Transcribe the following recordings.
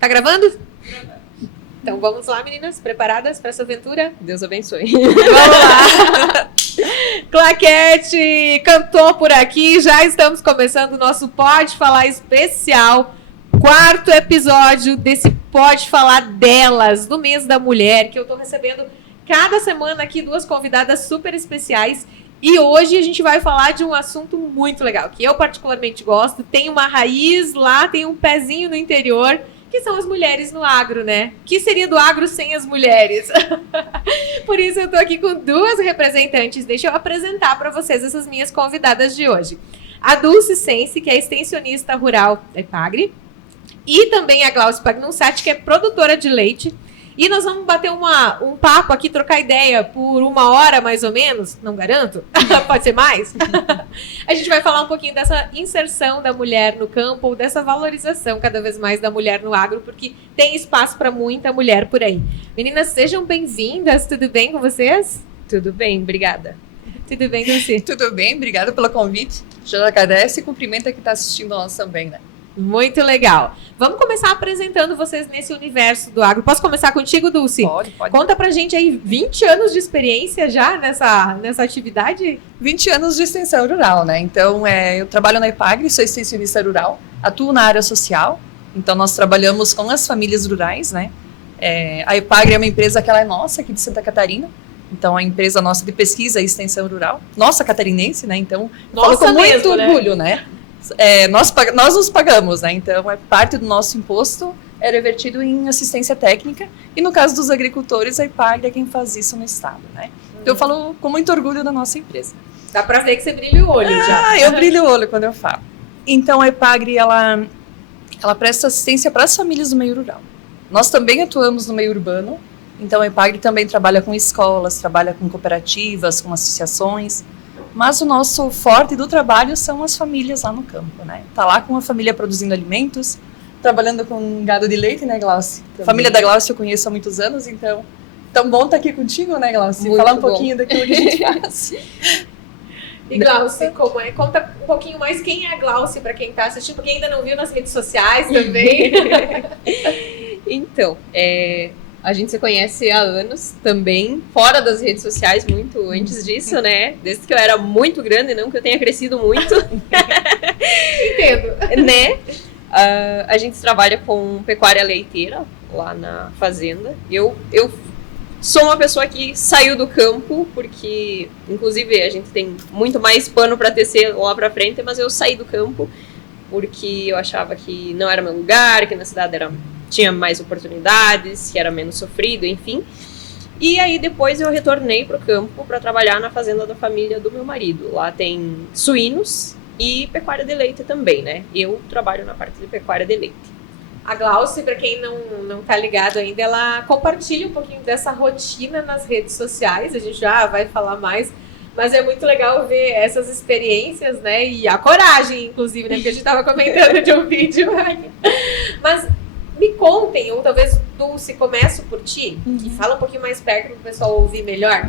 Tá gravando? Então vamos lá, meninas. Preparadas para essa aventura? Deus abençoe. Vamos lá! Claquete cantou por aqui. Já estamos começando o nosso Pode Falar especial. 4º episódio desse Pode Falar Delas, do mês da mulher, que eu tô recebendo cada semana aqui 2 convidadas super especiais. E hoje a gente vai falar de um assunto muito legal, que eu particularmente gosto. Tem uma raiz lá, tem um pezinho no interior, que são as mulheres no agro, né? O que seria do agro sem as mulheres? Por isso eu tô aqui com 2 representantes. Deixa eu apresentar para vocês essas minhas convidadas de hoje. A Dulce Sense, que é extensionista rural da Epagre, e também a Glaucia Pagnussati, que é produtora de leite. E nós vamos bater um papo aqui, trocar ideia por 1 hora, mais ou menos. Não garanto. Pode ser mais. A gente vai falar um pouquinho dessa inserção da mulher no campo, ou dessa valorização cada vez mais da mulher no agro, porque tem espaço para muita mulher por aí. Meninas, sejam bem-vindas. Tudo bem com vocês? Tudo bem, obrigada. Tudo bem, Dulce? Tudo bem, obrigada pelo convite. Já agradece e cumprimenta quem está assistindo a nós também, né? Muito legal. Vamos começar apresentando vocês nesse universo do agro. Posso começar contigo, Dulce? Pode. Conta pra gente aí, 20 anos de experiência já nessa atividade? 20 anos de extensão rural, né? Então, eu trabalho na Epagre, sou extensionista rural, atuo na área social. Então, nós trabalhamos com as famílias rurais, né? A Epagre é uma empresa que ela é nossa, aqui de Santa Catarina. Então, a empresa nossa de pesquisa e extensão rural, nossa catarinense, né? Então, falo com muito orgulho, né? Nós nos pagamos, né? Então, parte do nosso imposto é revertido em assistência técnica. E no caso dos agricultores, a Epagre é quem faz isso no estado, né? Então, eu falo com muito orgulho da nossa empresa. Dá pra ver que você brilha o olho já. Eu brilho o olho quando eu falo. Então, a Epagre, ela presta assistência para as famílias do meio rural. Nós também atuamos no meio urbano. Então, a Epagre também trabalha com escolas, trabalha com cooperativas, com associações. Mas o nosso forte do trabalho são as famílias lá no campo, né? Tá lá com a família produzindo alimentos, trabalhando com gado de leite, né, Glaucia? A família da Glaucia eu conheço há muitos anos, então tão bom estar aqui contigo, né, Glaucia? Muito falar um bom. pouquinho daquilo que a gente faz. E Glaucia, como é? Conta um pouquinho mais quem é a Glaucia para quem tá assistindo, porque ainda não viu nas redes sociais também. Então, a gente se conhece há anos também, fora das redes sociais, muito antes disso, né? Desde que eu era muito grande, não que eu tenha crescido muito. Entendo. Né? A gente trabalha com pecuária leiteira lá na fazenda. Eu sou uma pessoa que saiu do campo, porque, inclusive, a gente tem muito mais pano para tecer lá para frente, mas eu saí do campo porque eu achava que não era meu lugar, que na cidade tinha mais oportunidades, que era menos sofrido, enfim. E aí depois eu retornei para o campo para trabalhar na fazenda da família do meu marido. Lá tem suínos e pecuária de leite também, né? Eu trabalho na parte de pecuária de leite. A Glaucia, para quem não tá ligado ainda, ela compartilha um pouquinho dessa rotina nas redes sociais. A gente já vai falar mais, mas é muito legal ver essas experiências, né? E a coragem, inclusive, né? Porque a gente tava comentando de um vídeo. Mas me contem, ou talvez, Dulce, começo por ti, e fala um pouquinho mais perto para o pessoal ouvir melhor.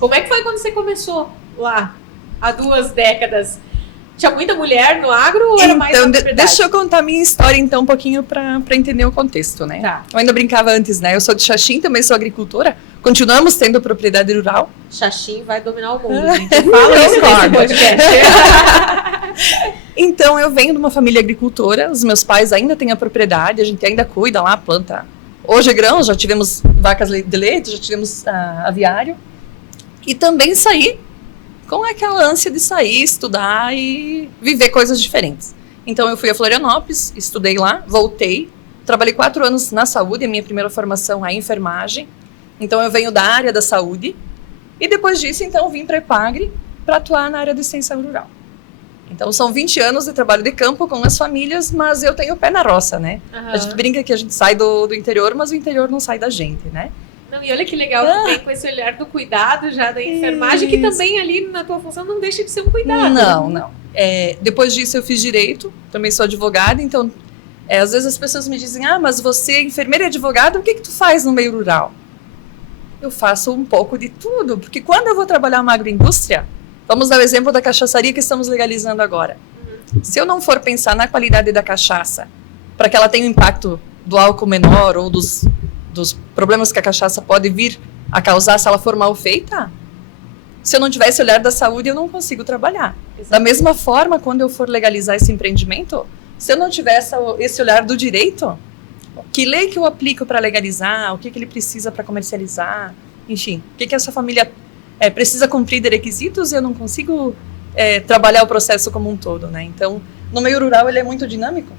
Como é que foi quando você começou lá, há 2 décadas? Tinha muita mulher no agro ou era mais na propriedade? Deixa eu contar a minha história, então, um pouquinho para entender o contexto, né? Tá. Eu ainda brincava antes, né? Eu sou de Xaxim, também sou agricultora. Continuamos tendo propriedade rural. Xaxim vai dominar o mundo, gente. Fala isso nesse podcast. Então, eu venho de uma família agricultora, os meus pais ainda têm a propriedade, a gente ainda cuida lá, planta. Hoje é grãos, já tivemos vacas de leite, já tivemos aviário. E também saí com aquela ânsia de sair, estudar e viver coisas diferentes. Então, eu fui a Florianópolis, estudei lá, voltei, trabalhei 4 anos na saúde, a minha primeira formação é enfermagem. Então, eu venho da área da saúde. E depois disso, então, vim para a Epagre para atuar na área de extensão rural. Então, são 20 anos de trabalho de campo com as famílias, mas eu tenho o pé na roça, né? Uhum. A gente brinca que a gente sai do interior, mas o interior não sai da gente, né? Não, e olha que legal que vem com esse olhar do cuidado já da enfermagem, que também ali na tua função não deixa de ser um cuidado. Não. Depois disso, eu fiz direito, também sou advogada, então, às vezes as pessoas me dizem, mas você é enfermeira e advogada, o que tu faz no meio rural? Eu faço um pouco de tudo, porque quando eu vou trabalhar uma agroindústria, vamos dar o exemplo da cachaçaria que estamos legalizando agora. Se eu não for pensar na qualidade da cachaça, para que ela tenha um impacto do álcool menor ou dos problemas que a cachaça pode vir a causar se ela for mal feita, se eu não tiver esse olhar da saúde, eu não consigo trabalhar. Exato. Da mesma forma, quando eu for legalizar esse empreendimento, se eu não tiver esse olhar do direito, que lei que eu aplico para legalizar, o que ele precisa para comercializar, enfim, o que essa família precisa cumprir de requisitos, eu não consigo trabalhar o processo como um todo, né? Então, no meio rural, ele é muito dinâmico.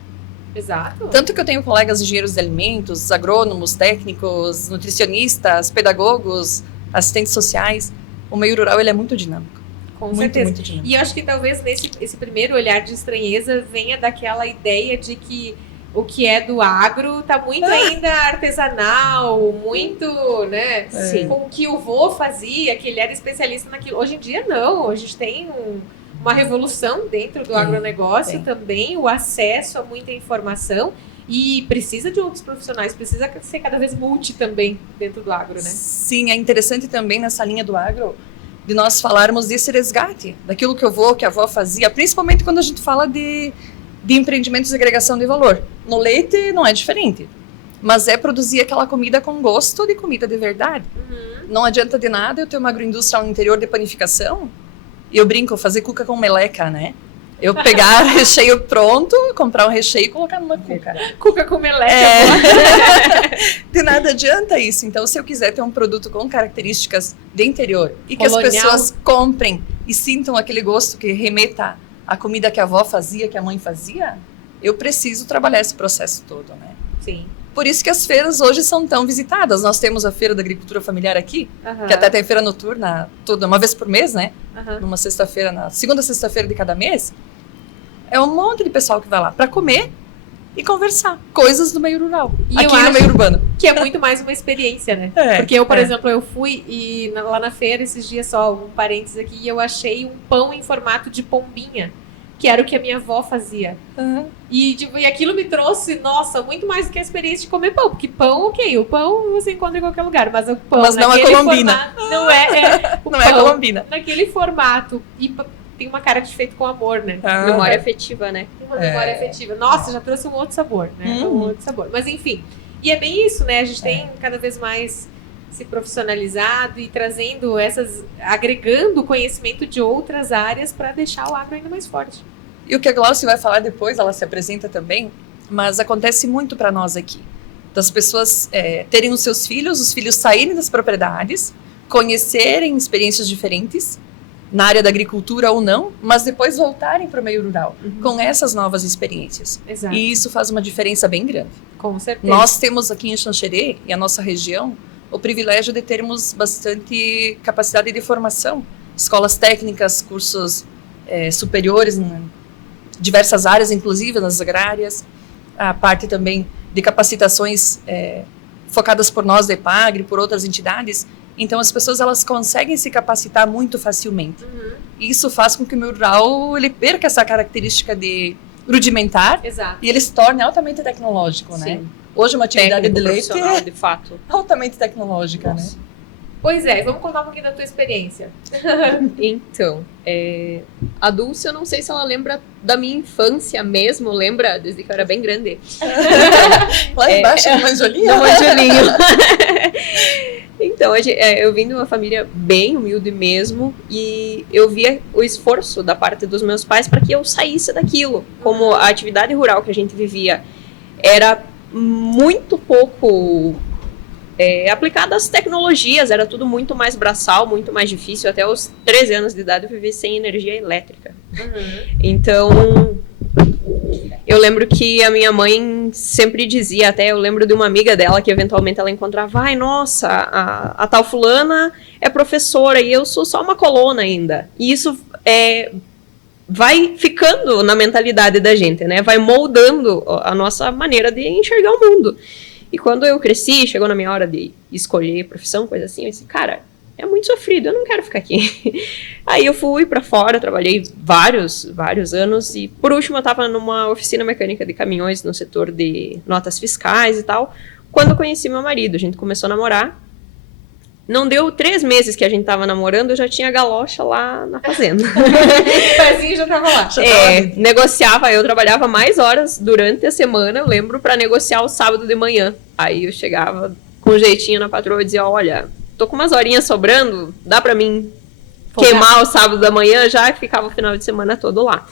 Exato. Tanto que eu tenho colegas engenheiros de alimentos, agrônomos, técnicos, nutricionistas, pedagogos, assistentes sociais. O meio rural, ele é muito dinâmico. Com certeza. Muito dinâmico. E eu acho que talvez esse primeiro olhar de estranheza venha daquela ideia de que o que é do agro tá muito ainda artesanal, muito, né? Com o que o vô fazia, que ele era especialista naquilo. Hoje em dia, não. A gente tem uma revolução dentro do agronegócio também, o acesso a muita informação e precisa de outros profissionais, precisa ser cada vez multi também dentro do agro, né? Sim, é interessante também nessa linha do agro de nós falarmos desse resgate, daquilo que que a avó fazia, principalmente quando a gente fala de empreendimentos de agregação de valor. No leite não é diferente, mas é produzir aquela comida com gosto de comida de verdade. Não adianta de nada eu ter uma agroindústria no interior de panificação. E eu brinco, fazer cuca com meleca, né? Eu pegar recheio pronto, comprar um recheio e colocar numa cuca. Cuca com meleca. De nada adianta isso. Então, se eu quiser ter um produto com características de interior e que as pessoas comprem e sintam aquele gosto que remeta à comida que a avó fazia, que a mãe fazia, eu preciso trabalhar esse processo todo, né? Sim. Por isso que as feiras hoje são tão visitadas. Nós temos a Feira da Agricultura Familiar aqui, que até tem feira noturna uma vez por mês, né? Numa sexta-feira, na segunda sexta-feira de cada mês. É um monte de pessoal que vai lá para comer e conversar. Coisas do meio rural. E aqui no meio urbano. Que é muito mais uma experiência, né? Porque eu, por exemplo, eu fui lá na feira esses dias só, um parênteses aqui, e eu achei um pão em formato de pombinha, que era o que a minha avó fazia. E aquilo me trouxe, nossa, muito mais do que a experiência de comer pão. Porque pão, ok, o pão você encontra em qualquer lugar, mas o pão mas não é colombina. Não é não é colombina. Naquele formato. E tem uma cara de feito com amor, né? Memória afetiva, né? Tem uma memória afetiva. Nossa, já trouxe um outro sabor, né? Um outro sabor. Mas enfim, e é bem isso, né? A gente tem cada vez mais se profissionalizado e trazendo agregando conhecimento de outras áreas para deixar o agro ainda mais forte. E o que a Glaucia vai falar depois, ela se apresenta também, mas acontece muito para nós aqui. Das pessoas terem os seus filhos, os filhos saírem das propriedades, conhecerem experiências diferentes, na área da agricultura ou não, mas depois voltarem para o meio rural, com essas novas experiências. Exato. E isso faz uma diferença bem grande. Com certeza. Nós temos aqui em Xanxerê, e a nossa região, o privilégio de termos bastante capacidade de formação. Escolas técnicas, cursos superiores, em diversas áreas, inclusive nas agrárias. A parte também de capacitações focadas por nós da EPAGRE, por outras entidades. Então, as pessoas elas conseguem se capacitar muito facilmente. E isso faz com que o meio rural ele perca essa característica de rudimentar. Exato. E ele se torne altamente tecnológico, Sim. né? Hoje, uma atividade de leite de fato. altamente tecnológica, né? Pois é, vamos contar um pouquinho da tua experiência. Então, a Dulce, eu não sei se ela lembra da minha infância mesmo, lembra desde que eu era bem grande. Lá embaixo, no Manjolinho. No Manjolinho. Então, eu vim de uma família bem humilde mesmo, e eu via o esforço da parte dos meus pais para que eu saísse daquilo. Como a atividade rural que a gente vivia era muito pouco aplicada às tecnologias, era tudo muito mais braçal, muito mais difícil. Até os 13 anos de idade eu vivi sem energia elétrica. Então, eu lembro que a minha mãe sempre dizia, até eu lembro de uma amiga dela que eventualmente ela encontrava, nossa, a tal fulana é professora e eu sou só uma colona ainda. E isso vai ficando na mentalidade da gente, né? Vai moldando a nossa maneira de enxergar o mundo. E quando eu cresci, chegou na minha hora de escolher profissão, coisa assim, eu disse, cara, é muito sofrido, eu não quero ficar aqui. Aí eu fui pra fora, trabalhei vários anos, e por último eu tava numa oficina mecânica de caminhões no setor de notas fiscais e tal, quando eu conheci meu marido. A gente começou a namorar, Não deu 3 meses que a gente tava namorando, eu já tinha galocha lá na fazenda. O pezinho já tava lá. Negociava, eu trabalhava mais horas durante a semana, eu lembro, pra negociar o sábado de manhã. Aí eu chegava com um jeitinho na patroa e dizia, olha, tô com umas horinhas sobrando, dá pra mim queimar o sábado da manhã já, e ficava o final de semana todo lá.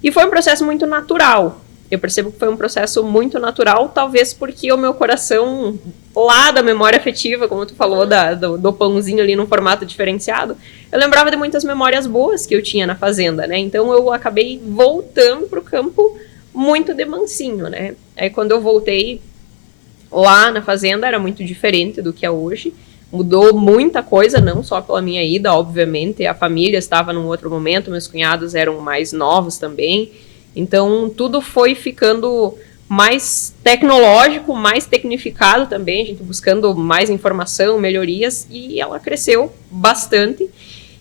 E foi um processo muito natural. Eu percebo que foi um processo muito natural, talvez porque o meu coração, lá da memória afetiva, como tu falou, do pãozinho ali num formato diferenciado, eu lembrava de muitas memórias boas que eu tinha na fazenda, né? Então eu acabei voltando pro campo muito de mansinho, né? Aí quando eu voltei lá na fazenda, era muito diferente do que é hoje. Mudou muita coisa, não só pela minha ida, obviamente. A família estava num outro momento, meus cunhados eram mais novos também. Então, tudo foi ficando mais tecnológico, mais tecnificado também, a gente buscando mais informação, melhorias, e ela cresceu bastante.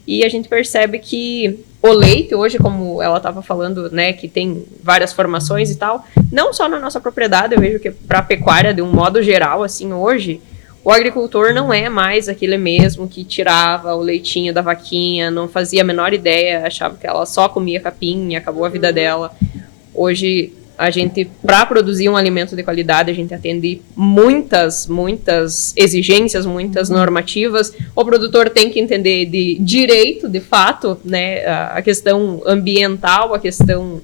E a gente percebe que o leite, hoje, como ela estava falando, né, que tem várias formações e tal, não só na nossa propriedade, eu vejo que para a pecuária, de um modo geral, assim, hoje, o agricultor não é mais aquele mesmo que tirava o leitinho da vaquinha, não fazia a menor ideia, achava que ela só comia capim e acabou a vida dela. Hoje, a gente, para produzir um alimento de qualidade, a gente atende muitas exigências, muitas normativas. O produtor tem que entender de direito, de fato, né, a questão ambiental, a questão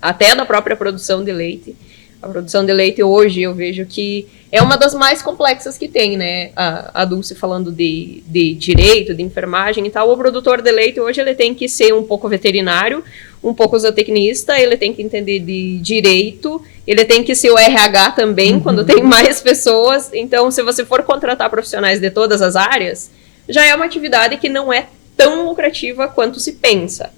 até da própria produção de leite. A produção de leite hoje eu vejo que é uma das mais complexas que tem, né? A Dulce falando de direito, de enfermagem e tal. O produtor de leite hoje ele tem que ser um pouco veterinário, um pouco zootecnista, ele tem que entender de direito, ele tem que ser o RH também, quando tem mais pessoas. Então, se você for contratar profissionais de todas as áreas, já é uma atividade que não é tão lucrativa quanto se pensa.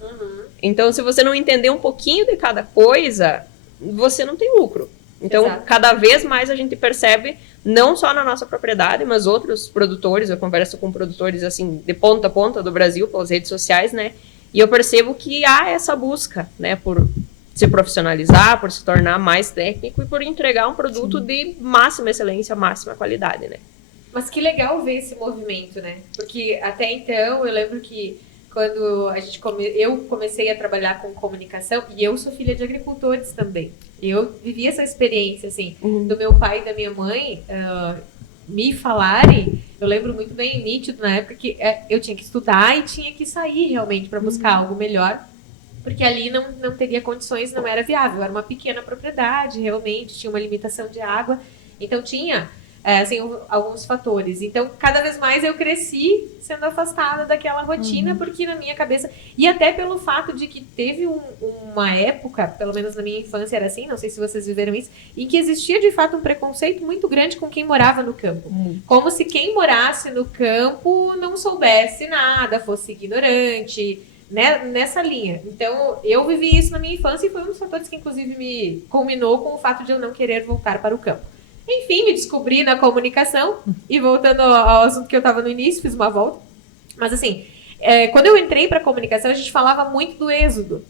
Então, se você não entender um pouquinho de cada coisa, você não tem lucro. Então, Exato. Cada vez mais a gente percebe, não só na nossa propriedade, mas outros produtores, eu converso com produtores assim, de ponta a ponta do Brasil, pelas redes sociais, né? E eu percebo que há essa busca, né, por se profissionalizar, por se tornar mais técnico e por entregar um produto de máxima excelência, máxima qualidade, né? Mas que legal ver esse movimento, né? Porque até então, eu lembro que quando eu comecei a trabalhar com comunicação, e eu sou filha de agricultores também. Eu vivi essa experiência, assim, do meu pai e da minha mãe me falarem. Eu lembro muito bem, nítido, na época, que eu tinha que estudar e tinha que sair realmente para buscar algo melhor, porque ali não teria condições, não era viável. Era uma pequena propriedade, realmente, tinha uma limitação de água, então tinha assim, alguns fatores. Então, cada vez mais eu cresci sendo afastada daquela rotina, porque na minha cabeça, e até pelo fato de que teve uma época, pelo menos na minha infância era assim, não sei se vocês viveram isso, em que existia de fato um preconceito muito grande com quem morava no campo. Como se quem morasse no campo não soubesse nada, fosse ignorante, né, nessa linha. Então, eu vivi isso na minha infância e foi um dos fatores que, inclusive, me culminou com o fato de eu não querer voltar para o campo. Enfim, me descobri na comunicação e voltando ao assunto que eu estava no início, fiz uma volta. Mas assim, quando eu entrei para a comunicação, a gente falava muito do êxodo,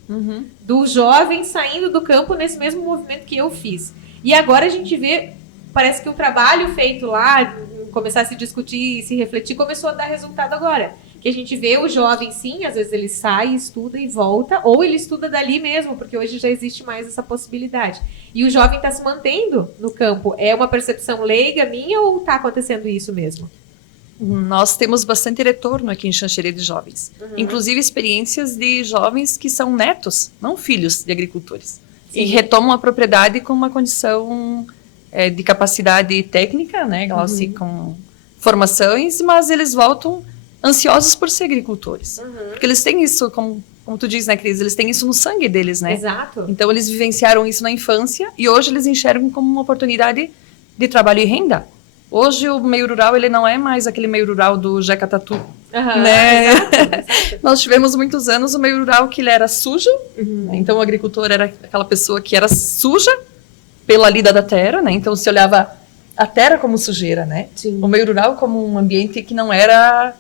do jovem saindo do campo nesse mesmo movimento que eu fiz. E agora a gente vê, parece que o trabalho feito lá, começar a se discutir e se refletir, começou a dar resultado agora. Que a gente vê o jovem, sim, às vezes ele sai, estuda e volta, ou ele estuda dali mesmo, porque hoje já existe mais essa possibilidade. E o jovem está se mantendo no campo. É uma percepção leiga minha ou está acontecendo isso mesmo? Nós temos bastante retorno aqui em Xanxerê de jovens. Inclusive experiências de jovens que são netos, não filhos de agricultores. Sim. E retomam a propriedade com uma condição de capacidade técnica, né, com formações, mas eles voltam ansiosos por ser agricultores. Porque eles têm isso, como tu diz, né, Cris? Eles têm isso no sangue deles, né? Exato. Então, eles vivenciaram isso na infância e hoje eles enxergam como uma oportunidade de trabalho e renda. Hoje, o meio rural, ele não é mais aquele meio rural do Jeca Tatu, né? Exato. Nós tivemos muitos anos o meio rural que ele era sujo, né? Então, o agricultor era aquela pessoa que era suja pela lida da terra, né? Então, se olhava a terra como sujeira, né? Sim. O meio rural como um ambiente que não era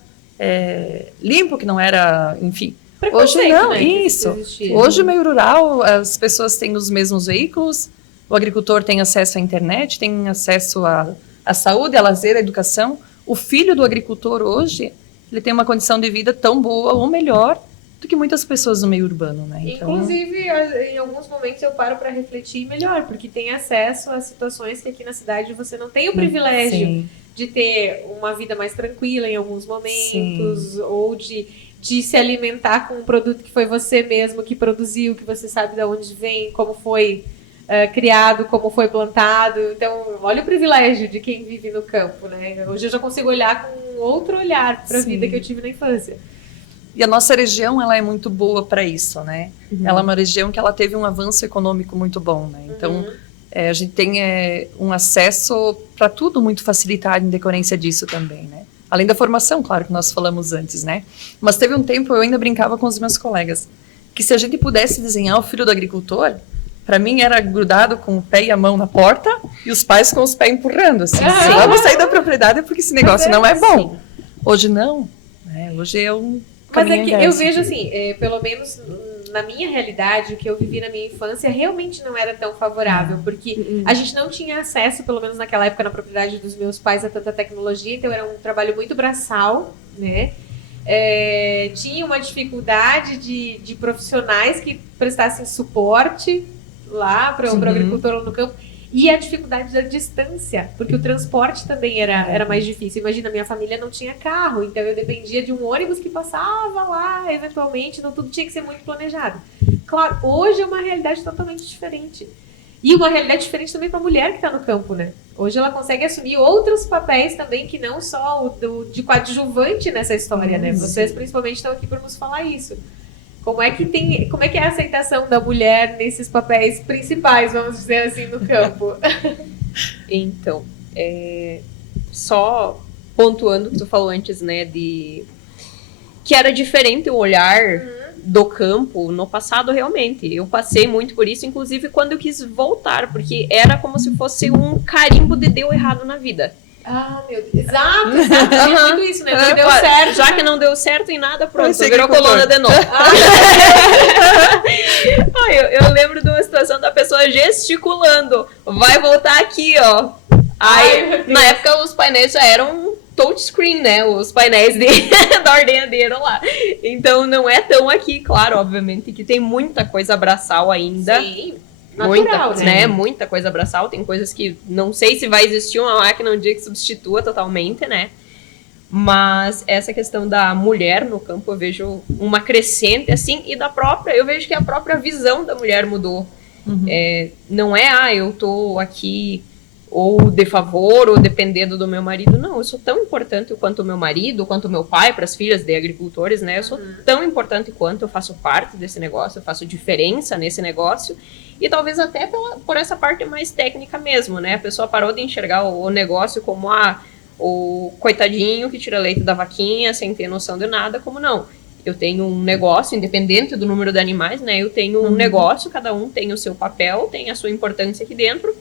limpo, que não era, enfim. Hoje não, né, isso. Hoje o meio rural, as pessoas têm os mesmos veículos, o agricultor tem acesso à internet, tem acesso à saúde, à lazer, à educação. o filho do agricultor hoje, ele tem uma condição de vida tão boa ou melhor do que muitas pessoas no meio urbano, né? Então, inclusive, em alguns momentos eu paro para refletir melhor, porque tem acesso a situações que aqui na cidade você não tem o privilégio sim, de ter uma vida mais tranquila em alguns momentos, sim, ou de se alimentar com um produto que foi você mesmo que produziu, que você sabe de onde vem, como foi criado, como foi plantado. Então, olha o privilégio de quem vive no campo, né? Hoje eu já consigo olhar com outro olhar para a sim. vida que eu tive na infância. E a nossa região, ela é muito boa para isso, né? Uhum. Ela é uma região que ela teve um avanço econômico muito bom, né? Então, a gente tem um acesso para tudo muito facilitado em decorrência disso também, né? Além da formação, claro, que nós falamos antes, né? Mas teve um tempo, eu ainda brincava com os meus colegas, que se a gente pudesse desenhar o filho do agricultor, para mim era grudado com o pé e a mão na porta e os pais com os pés empurrando, assim. Vamos sair da propriedade porque esse negócio não é bom. Hoje não, né? Hoje é um... Mas é que eu vejo assim, pelo menos na minha realidade, o que eu vivi na minha infância realmente não era tão favorável, porque a gente não tinha acesso, pelo menos naquela época, na propriedade dos meus pais, a tanta tecnologia, então era um trabalho muito braçal, né? Tinha uma dificuldade de profissionais que prestassem suporte lá para o agricultor no campo. E a dificuldade da distância, porque o transporte também era mais difícil. Imagina, minha família não tinha carro, então eu dependia de um ônibus que passava lá, eventualmente, não tudo tinha que ser muito planejado. Claro, hoje é uma realidade totalmente diferente. E uma realidade diferente também para a mulher que está no campo, né? Hoje ela consegue assumir outros papéis também, que não só o de coadjuvante nessa história, né? Vocês principalmente estão aqui para nos falar isso. Como é que é a aceitação da mulher nesses papéis principais, vamos dizer assim, no campo? Então, só pontuando o que tu falou antes, né, que era diferente o olhar do campo no passado, realmente. Eu passei muito por isso, inclusive quando eu quis voltar, porque era como se fosse um carimbo de deu errado na vida. Ah, meu Deus. Exato. Tinha muito isso, né? Não deu certo. Já que não deu certo em nada, pronto, virou coluna de novo. Eu lembro de uma situação da pessoa gesticulando. Vai voltar aqui, ó. Aí, na época, os painéis já eram touchscreen, né? Os painéis da ordenhadeira lá. Então, não é tão aqui, claro, obviamente, que tem muita coisa braçal ainda. Sim. Natural, né? Muita coisa braçal, tem coisas que não sei se vai existir uma máquina um dia que substitua totalmente, né? Mas essa questão da mulher no campo eu vejo uma crescente, assim, e eu vejo que a própria visão da mulher mudou. Não é, eu tô aqui ou de favor, ou dependendo do meu marido. Não, eu sou tão importante quanto o meu marido, quanto o meu pai, para as filhas de agricultores, né? Eu sou tão importante quanto, eu faço parte desse negócio, eu faço diferença nesse negócio. E talvez até por essa parte mais técnica mesmo, né? A pessoa parou de enxergar o negócio como o coitadinho que tira leite da vaquinha sem ter noção de nada, como não. Eu tenho um negócio, independente do número de animais, né? Eu tenho um negócio, cada um tem o seu papel, tem a sua importância aqui dentro.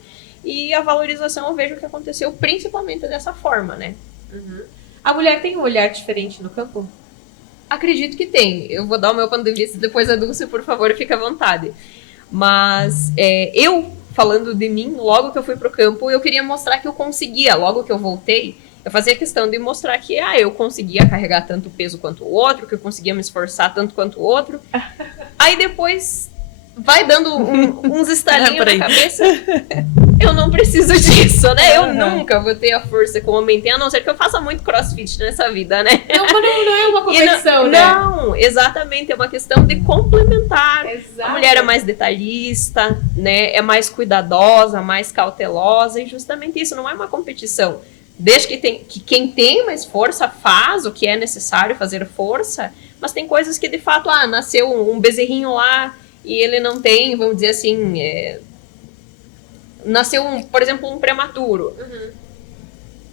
E a valorização eu vejo que aconteceu principalmente dessa forma, né? A mulher tem um olhar diferente no campo? Acredito que tem. Eu vou dar o meu ponto de vista, depois a Dulce, por favor, fica à vontade. Mas eu, falando de mim, logo que eu fui pro campo, eu queria mostrar que eu conseguia. Logo que eu voltei, eu fazia questão de mostrar que eu conseguia carregar tanto peso quanto o outro, que eu conseguia me esforçar tanto quanto o outro. Aí depois vai dando uns estalinhos na cabeça. Eu não preciso disso, né? Eu nunca vou ter a força que o homem tem, a não ser que eu faça muito crossfit nessa vida, né? Não é uma competição, né? Não, exatamente, é uma questão de complementar. Exato. A mulher é mais detalhista, né? É mais cuidadosa, mais cautelosa, e justamente isso, não é uma competição. Desde que quem tem mais força faz o que é necessário fazer força, mas tem coisas que de fato, nasceu um bezerrinho lá e ele não tem, vamos dizer assim, nasceu, por exemplo, um prematuro.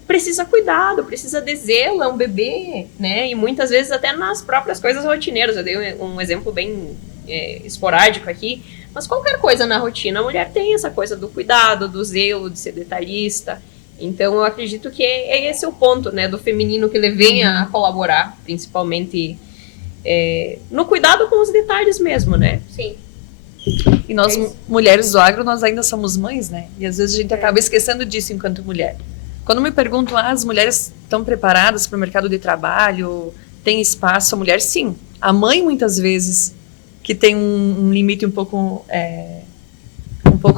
Precisa cuidado, precisa de zelo, é um bebê, né? E muitas vezes até nas próprias coisas rotineiras. Eu dei um exemplo bem esporádico aqui, mas qualquer coisa na rotina, a mulher tem essa coisa do cuidado, do zelo, de ser detalhista. Então, eu acredito que é esse o ponto, né, do feminino que ele venha a colaborar, principalmente no cuidado com os detalhes mesmo, né? Sim. E nós, mulheres do agro, nós ainda somos mães, né? E às vezes a gente acaba esquecendo disso enquanto mulher. Quando me perguntam, as mulheres estão preparadas para o mercado de trabalho, tem espaço, a mulher, sim. A mãe, muitas vezes, que tem um limite um pouco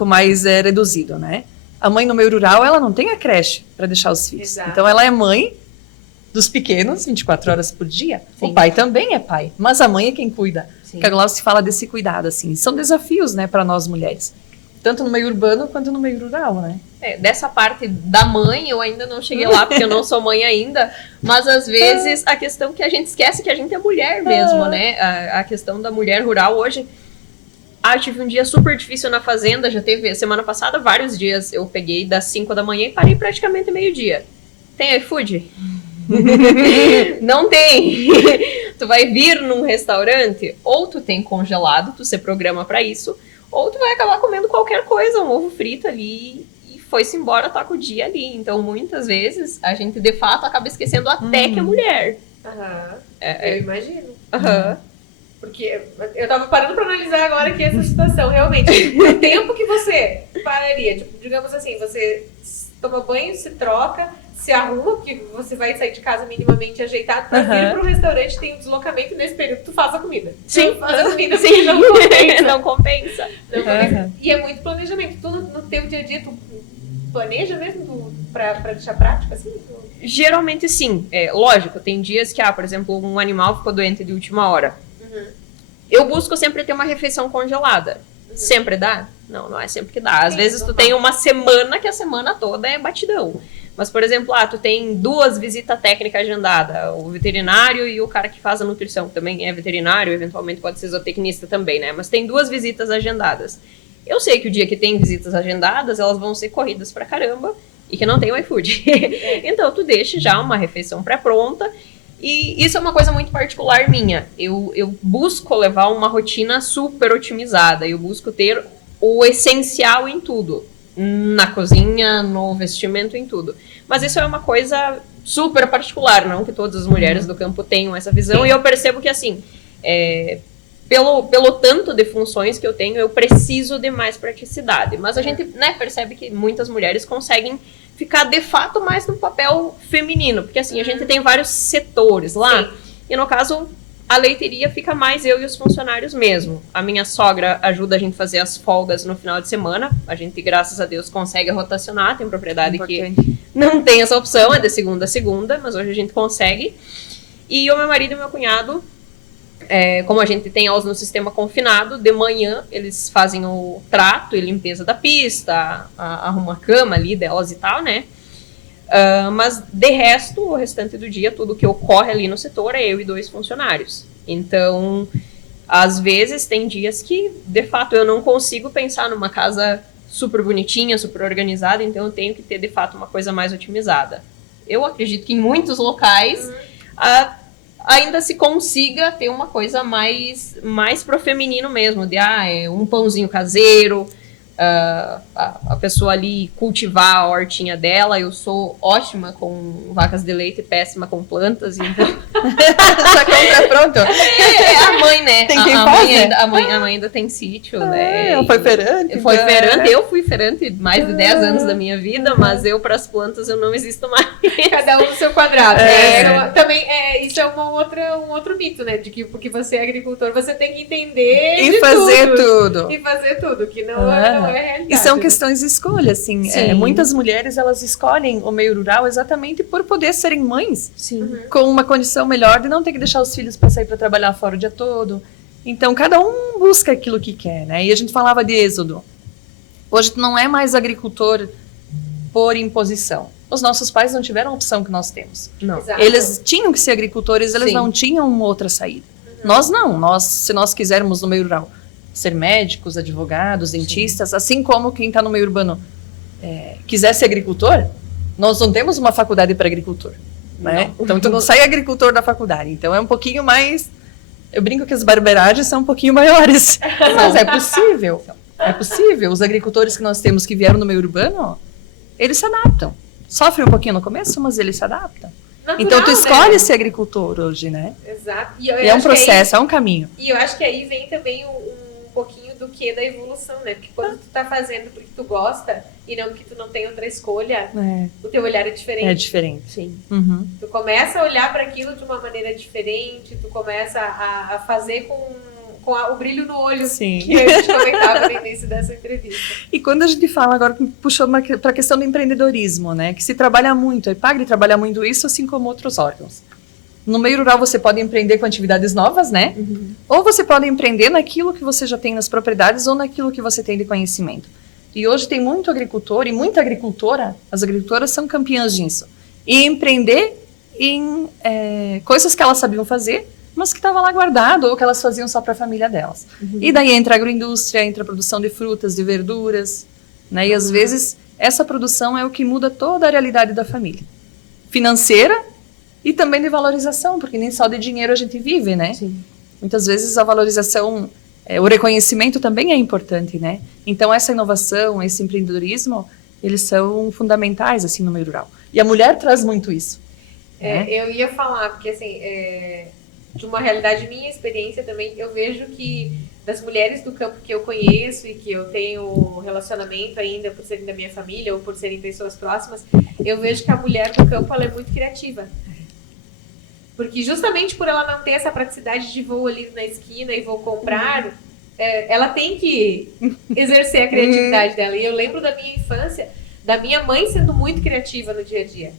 mais reduzido, né? A mãe no meio rural, ela não tem a creche para deixar os filhos. Exato. Então, ela é mãe dos pequenos, 24 horas por dia. Sim. O pai também é pai, mas a mãe é quem cuida. Sim. Que a Glaucia fala desse cuidado, assim. São desafios, né, para nós mulheres. Tanto no meio urbano quanto no meio rural, né? Dessa parte da mãe, eu ainda não cheguei lá, porque eu não sou mãe ainda, mas às vezes a questão que a gente esquece que a gente é mulher mesmo, né? A questão da mulher rural hoje. Eu tive um dia super difícil na fazenda, já teve semana passada vários dias, eu peguei das 5 da manhã e parei praticamente meio-dia. Tem iFood? Não tem. Tu vai vir num restaurante, ou tu tem congelado, tu se programa pra isso, ou tu vai acabar comendo qualquer coisa, um ovo frito ali, e foi-se embora, tá com o dia ali. Então, muitas vezes, a gente, de fato, acaba esquecendo até que é mulher. Eu imagino. Aham. Porque eu tava parando pra analisar agora aqui essa situação. Realmente, o tempo que você pararia, tipo, digamos assim, você toma banho, se troca, se arruma, porque você vai sair de casa minimamente ajeitado pra vir pro restaurante, tem um deslocamento, e nesse período tu faz a comida. Sim. Tu faz a comida, Sim. não compensa. Não compensa. Não compensa. E é muito planejamento. Tu, no teu dia a dia, tu planeja mesmo pra deixar prático, assim? Geralmente, sim. Lógico, tem dias que, por exemplo, um animal ficou doente de última hora. Eu busco sempre ter uma refeição congelada. Sempre dá? Não, não é sempre que dá. Às vezes tu tem uma semana que a semana toda é batidão. Mas, por exemplo, tu tem 2 visitas técnicas agendadas. O veterinário e o cara que faz a nutrição, que também é veterinário, eventualmente pode ser zootecnista também, né? Mas tem 2 visitas agendadas. Eu sei que o dia que tem visitas agendadas, elas vão ser corridas pra caramba e que não tem o iFood. Então, tu deixa já uma refeição pré-pronta. E isso é uma coisa muito particular minha. Eu busco levar uma rotina super otimizada. Eu busco ter o essencial em tudo. Na cozinha, no vestimento, em tudo. Mas isso é uma coisa super particular. Não que todas as mulheres do campo tenham essa visão. Sim. E eu percebo que, assim, pelo tanto de funções que eu tenho, eu preciso de mais praticidade. Mas a gente, né, percebe que muitas mulheres conseguem ficar, de fato, mais no papel feminino. Porque, assim, a gente tem vários setores lá. Sim. E, no caso, a leiteria fica mais eu e os funcionários mesmo. A minha sogra ajuda a gente a fazer as folgas no final de semana. A gente, graças a Deus, consegue rotacionar. Tem propriedade que não tem essa opção, é de segunda a segunda. Mas hoje a gente consegue. E o meu marido e meu cunhado, como a gente tem elas no sistema confinado, de manhã eles fazem o trato e limpeza da pista, arrumam a cama ali delas e tal, né? Mas de resto, o restante do dia, tudo que ocorre ali no setor é eu e 2 funcionários. Então, às vezes tem dias que, de fato, eu não consigo pensar numa casa super bonitinha, super organizada, então eu tenho que ter, de fato, uma coisa mais otimizada. Eu acredito que em muitos locais ainda se consiga ter uma coisa mais pro feminino mesmo, de um pãozinho caseiro, a pessoa ali cultivar a hortinha dela. Eu sou ótima com vacas de leite e péssima com plantas, então já compra pronto. A mãe, né? Tem quem faz, a mãe ainda tem sítio, né? Ela foi feirante. Foi feirante, eu fui feirante mais de 10 anos da minha vida, mas eu para as plantas eu não existo mais. Cada um no seu quadrado. Também isso é um outro mito, né? De que porque você é agricultor, você tem que entender e fazer tudo. E fazer tudo, que não é realidade. E são questões de escolha, assim. Muitas mulheres, elas escolhem o meio rural exatamente por poder serem mães. Sim. Com uma condição melhor de não ter que deixar os filhos para sair para trabalhar fora o dia todo. Então, cada um busca aquilo que quer, né? E a gente falava de êxodo. Hoje não é mais agricultor por imposição. Os nossos pais não tiveram a opção que nós temos. Não. Exato. Eles tinham que ser agricultores, eles não tinham uma outra saída. Nós não. Se nós quisermos no meio rural ser médicos, advogados, dentistas, assim como quem está no meio urbano quiser ser agricultor, nós não temos uma faculdade para agricultor. Né? Então, tu não sai agricultor da faculdade. Então, é um pouquinho mais... Eu brinco que as barberagens são um pouquinho maiores. Mas é possível. É possível. Os agricultores que nós temos que vieram no meio urbano, eles se adaptam. Sofrem um pouquinho no começo, mas eles se adaptam. Natural, então, tu escolhe ser agricultor hoje, né? Exato. E é um processo, é um caminho. E eu acho que aí vem também um pouquinho do que da evolução, né? Porque quando tu tá fazendo porque tu gosta e não porque tu não tem outra escolha, o teu olhar é diferente. É diferente. Sim. Uhum. Tu começa a olhar para aquilo de uma maneira diferente, tu começa a fazer com o brilho no olho, Sim. que a gente comentava no início dessa entrevista. E quando a gente fala agora, puxou para a questão do empreendedorismo, né? Que se trabalha muito, a Epagre trabalha muito isso, assim como outros órgãos. No meio rural você pode empreender com atividades novas, né? Uhum. Ou você pode empreender naquilo que você já tem nas propriedades ou naquilo que você tem de conhecimento. E hoje tem muito agricultor e muita agricultora, as agricultoras são campeãs disso. E empreender em coisas que elas sabiam fazer, mas que estava lá guardado ou que elas faziam só para a família delas. Uhum. E daí entra a agroindústria, entra a produção de frutas, de verduras, né? E às vezes essa produção é o que muda toda a realidade da família. Financeira e também de valorização, porque nem só de dinheiro a gente vive, né? Sim. Muitas vezes a valorização, o reconhecimento também é importante, né? Então essa inovação, esse empreendedorismo, eles são fundamentais assim no meio rural. E a mulher traz muito isso. Né? Eu ia falar, porque assim, de uma realidade, minha experiência também, eu vejo que das mulheres do campo que eu conheço e que eu tenho relacionamento ainda por serem da minha família ou por serem pessoas próximas, eu vejo que a mulher do campo ela é muito criativa. Porque justamente por ela não ter essa praticidade de vou ali na esquina e vou comprar, ela tem que exercer a criatividade dela. E eu lembro da minha infância, da minha mãe sendo muito criativa no dia a dia.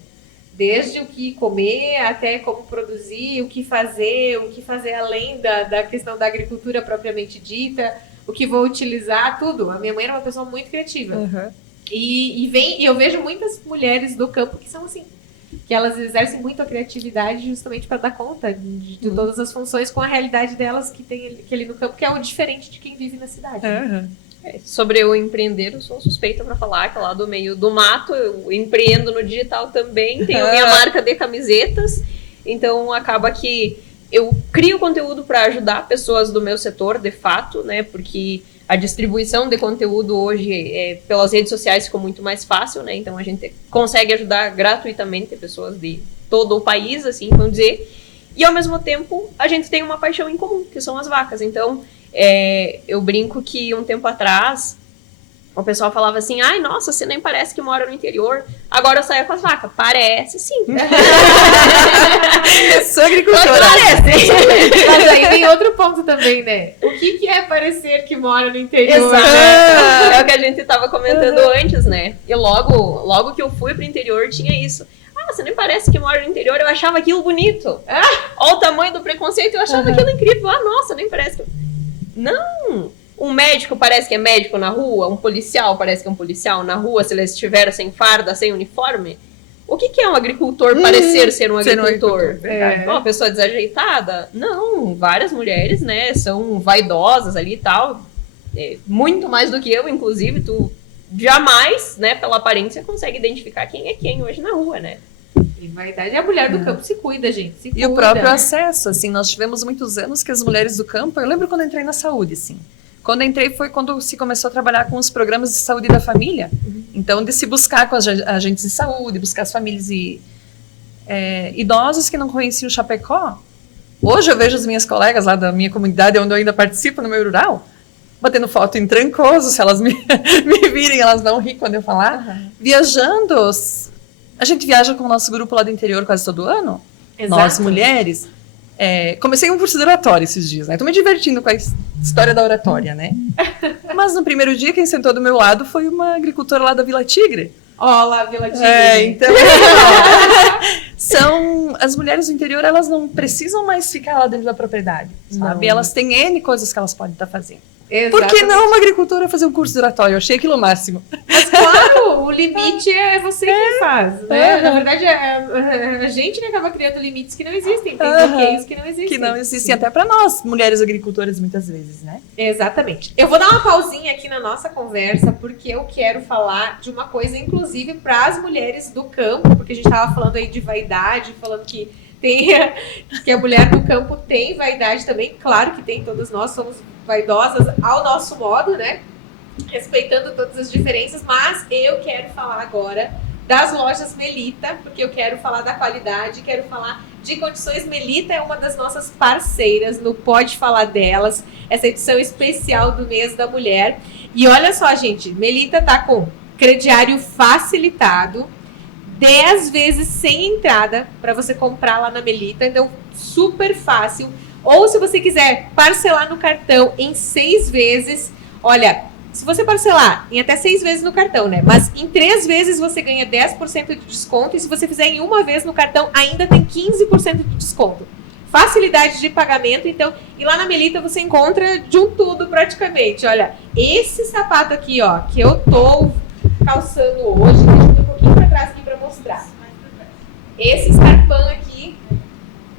Desde o que comer, até como produzir, o que fazer além da questão da agricultura propriamente dita, o que vou utilizar, tudo. A minha mãe era uma pessoa muito criativa. Uhum. E eu vejo muitas mulheres do campo que são assim, que elas exercem muito a criatividade justamente para dar conta de todas as funções com a realidade delas que tem ali no campo, que é o diferente de quem vive na cidade. Uhum. Sobre eu empreender, eu sou suspeita para falar, que lá do meio do mato, eu empreendo no digital também, tenho minha marca de camisetas, então acaba que eu crio conteúdo para ajudar pessoas do meu setor, de fato, né, porque a distribuição de conteúdo hoje pelas redes sociais ficou muito mais fácil, né, então a gente consegue ajudar gratuitamente pessoas de todo o país, assim, vamos dizer, e ao mesmo tempo a gente tem uma paixão em comum, que são as vacas, então eu brinco que um tempo atrás o pessoal falava assim, ai, nossa, você nem parece que mora no interior, agora eu saio com as vacas. Parece, sim. Sou agricultora. Parece. Mas aí tem outro ponto também, né? O que é parecer que mora no interior? Exato. Né? É o que a gente estava comentando antes, né? E logo que eu fui pro interior tinha isso. Ah, você nem parece que mora no interior, eu achava aquilo bonito. Olha o tamanho do preconceito, eu achava aquilo incrível. Ah, nossa, nem parece que... Não! Um médico parece que é médico na rua, um policial parece que é um policial na rua, se eles estiveram sem farda, sem uniforme. O que é um agricultor parecer ser um agricultor? Uma pessoa desajeitada? Não, várias mulheres, né, são vaidosas ali e tal. Muito mais do que eu, inclusive, tu jamais, né, pela aparência, consegue identificar quem é quem hoje na rua, né? E vaidade, a mulher do campo se cuida, gente, se cuida. E o próprio acesso, assim, nós tivemos muitos anos que as mulheres do campo, eu lembro quando eu entrei na saúde, assim, quando eu entrei foi quando se começou a trabalhar com os programas de saúde da família, então de se buscar com as agentes de saúde, buscar as famílias idosas que não conheciam o Chapecó. Hoje eu vejo as minhas colegas lá da minha comunidade, onde eu ainda participo no meio rural, batendo foto em Trancoso, se elas me virem, elas vão rir quando eu falar, viajando. A gente viaja com o nosso grupo lá do interior quase todo ano. Exato. Nós, mulheres. Comecei um curso de oratória esses dias, né? Tô me divertindo com a história da oratória, né? Mas no primeiro dia, quem sentou do meu lado foi uma agricultora lá da Vila Tigre. Olá, Vila Tigre. Então... As mulheres do interior, elas não precisam mais ficar lá dentro da propriedade, sabe? Elas têm N coisas que elas podem estar fazendo. Exatamente. Por que não uma agricultora fazer um curso de oratória? Eu achei aquilo o máximo. Mas claro, o limite é você quem faz, né? Na verdade, a gente que acaba criando limites que não existem, tem bloqueios que não existem. Que não existem até para nós, mulheres agricultoras, muitas vezes, né? Exatamente. Eu vou dar uma pausinha aqui na nossa conversa, porque eu quero falar de uma coisa, inclusive, para as mulheres do campo, porque a gente estava falando aí de vaidade, falando que a mulher do campo tem vaidade também, claro que tem, todas nós somos vaidosas ao nosso modo, né? Respeitando todas as diferenças, mas eu quero falar agora das lojas Melita, porque eu quero falar da qualidade, quero falar de condições. Melita é uma das nossas parceiras no Pode Falar Delas, essa edição especial do mês da mulher. E olha só, gente, Melita tá com crediário facilitado, 10 vezes sem entrada para você comprar lá na Melita, então super fácil. Ou se você quiser parcelar no cartão em 6 vezes, olha, se você parcelar em até 6 vezes no cartão, né? Mas em 3 vezes você ganha 10% de desconto, e se você fizer em uma vez no cartão, ainda tem 15% de desconto. Facilidade de pagamento, então, e lá na Melita você encontra de um tudo praticamente. Olha, esse sapato aqui, ó, que eu tô calçando hoje, deixa eu ir um pouquinho pra trás aqui pra mostrar. Esse escarpão aqui,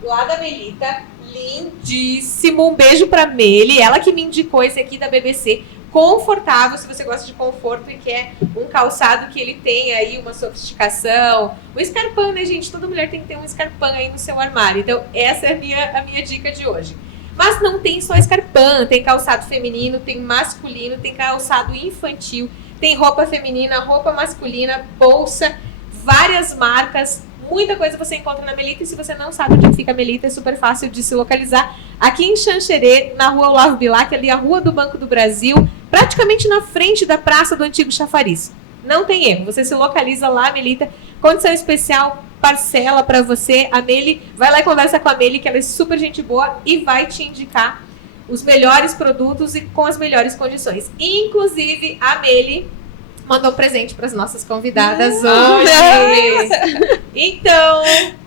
lá da Melita, lindíssimo. Um beijo pra Meli, ela que me indicou esse aqui da BBC. Confortável, se você gosta de conforto e quer um calçado que ele tenha aí uma sofisticação. O escarpão, né, gente? Toda mulher tem que ter um escarpão aí no seu armário. Então, essa é a minha dica de hoje. Mas não tem só escarpão, tem calçado feminino, tem masculino, tem calçado infantil, tem roupa feminina, roupa masculina, bolsa, várias marcas. Muita coisa você encontra na Melita, e se você não sabe onde fica a Melita, é super fácil de se localizar. Aqui em Xanxerê, na rua Olavo Bilac, ali a rua do Banco do Brasil, praticamente na frente da praça do antigo Chafariz. Não tem erro, você se localiza lá, Melita. Condição especial, parcela para você. A Meli, vai lá e conversa com a Meli, que ela é super gente boa e vai te indicar os melhores produtos e com as melhores condições. Inclusive, a Meli mandou presente para as nossas convidadas hoje. Então,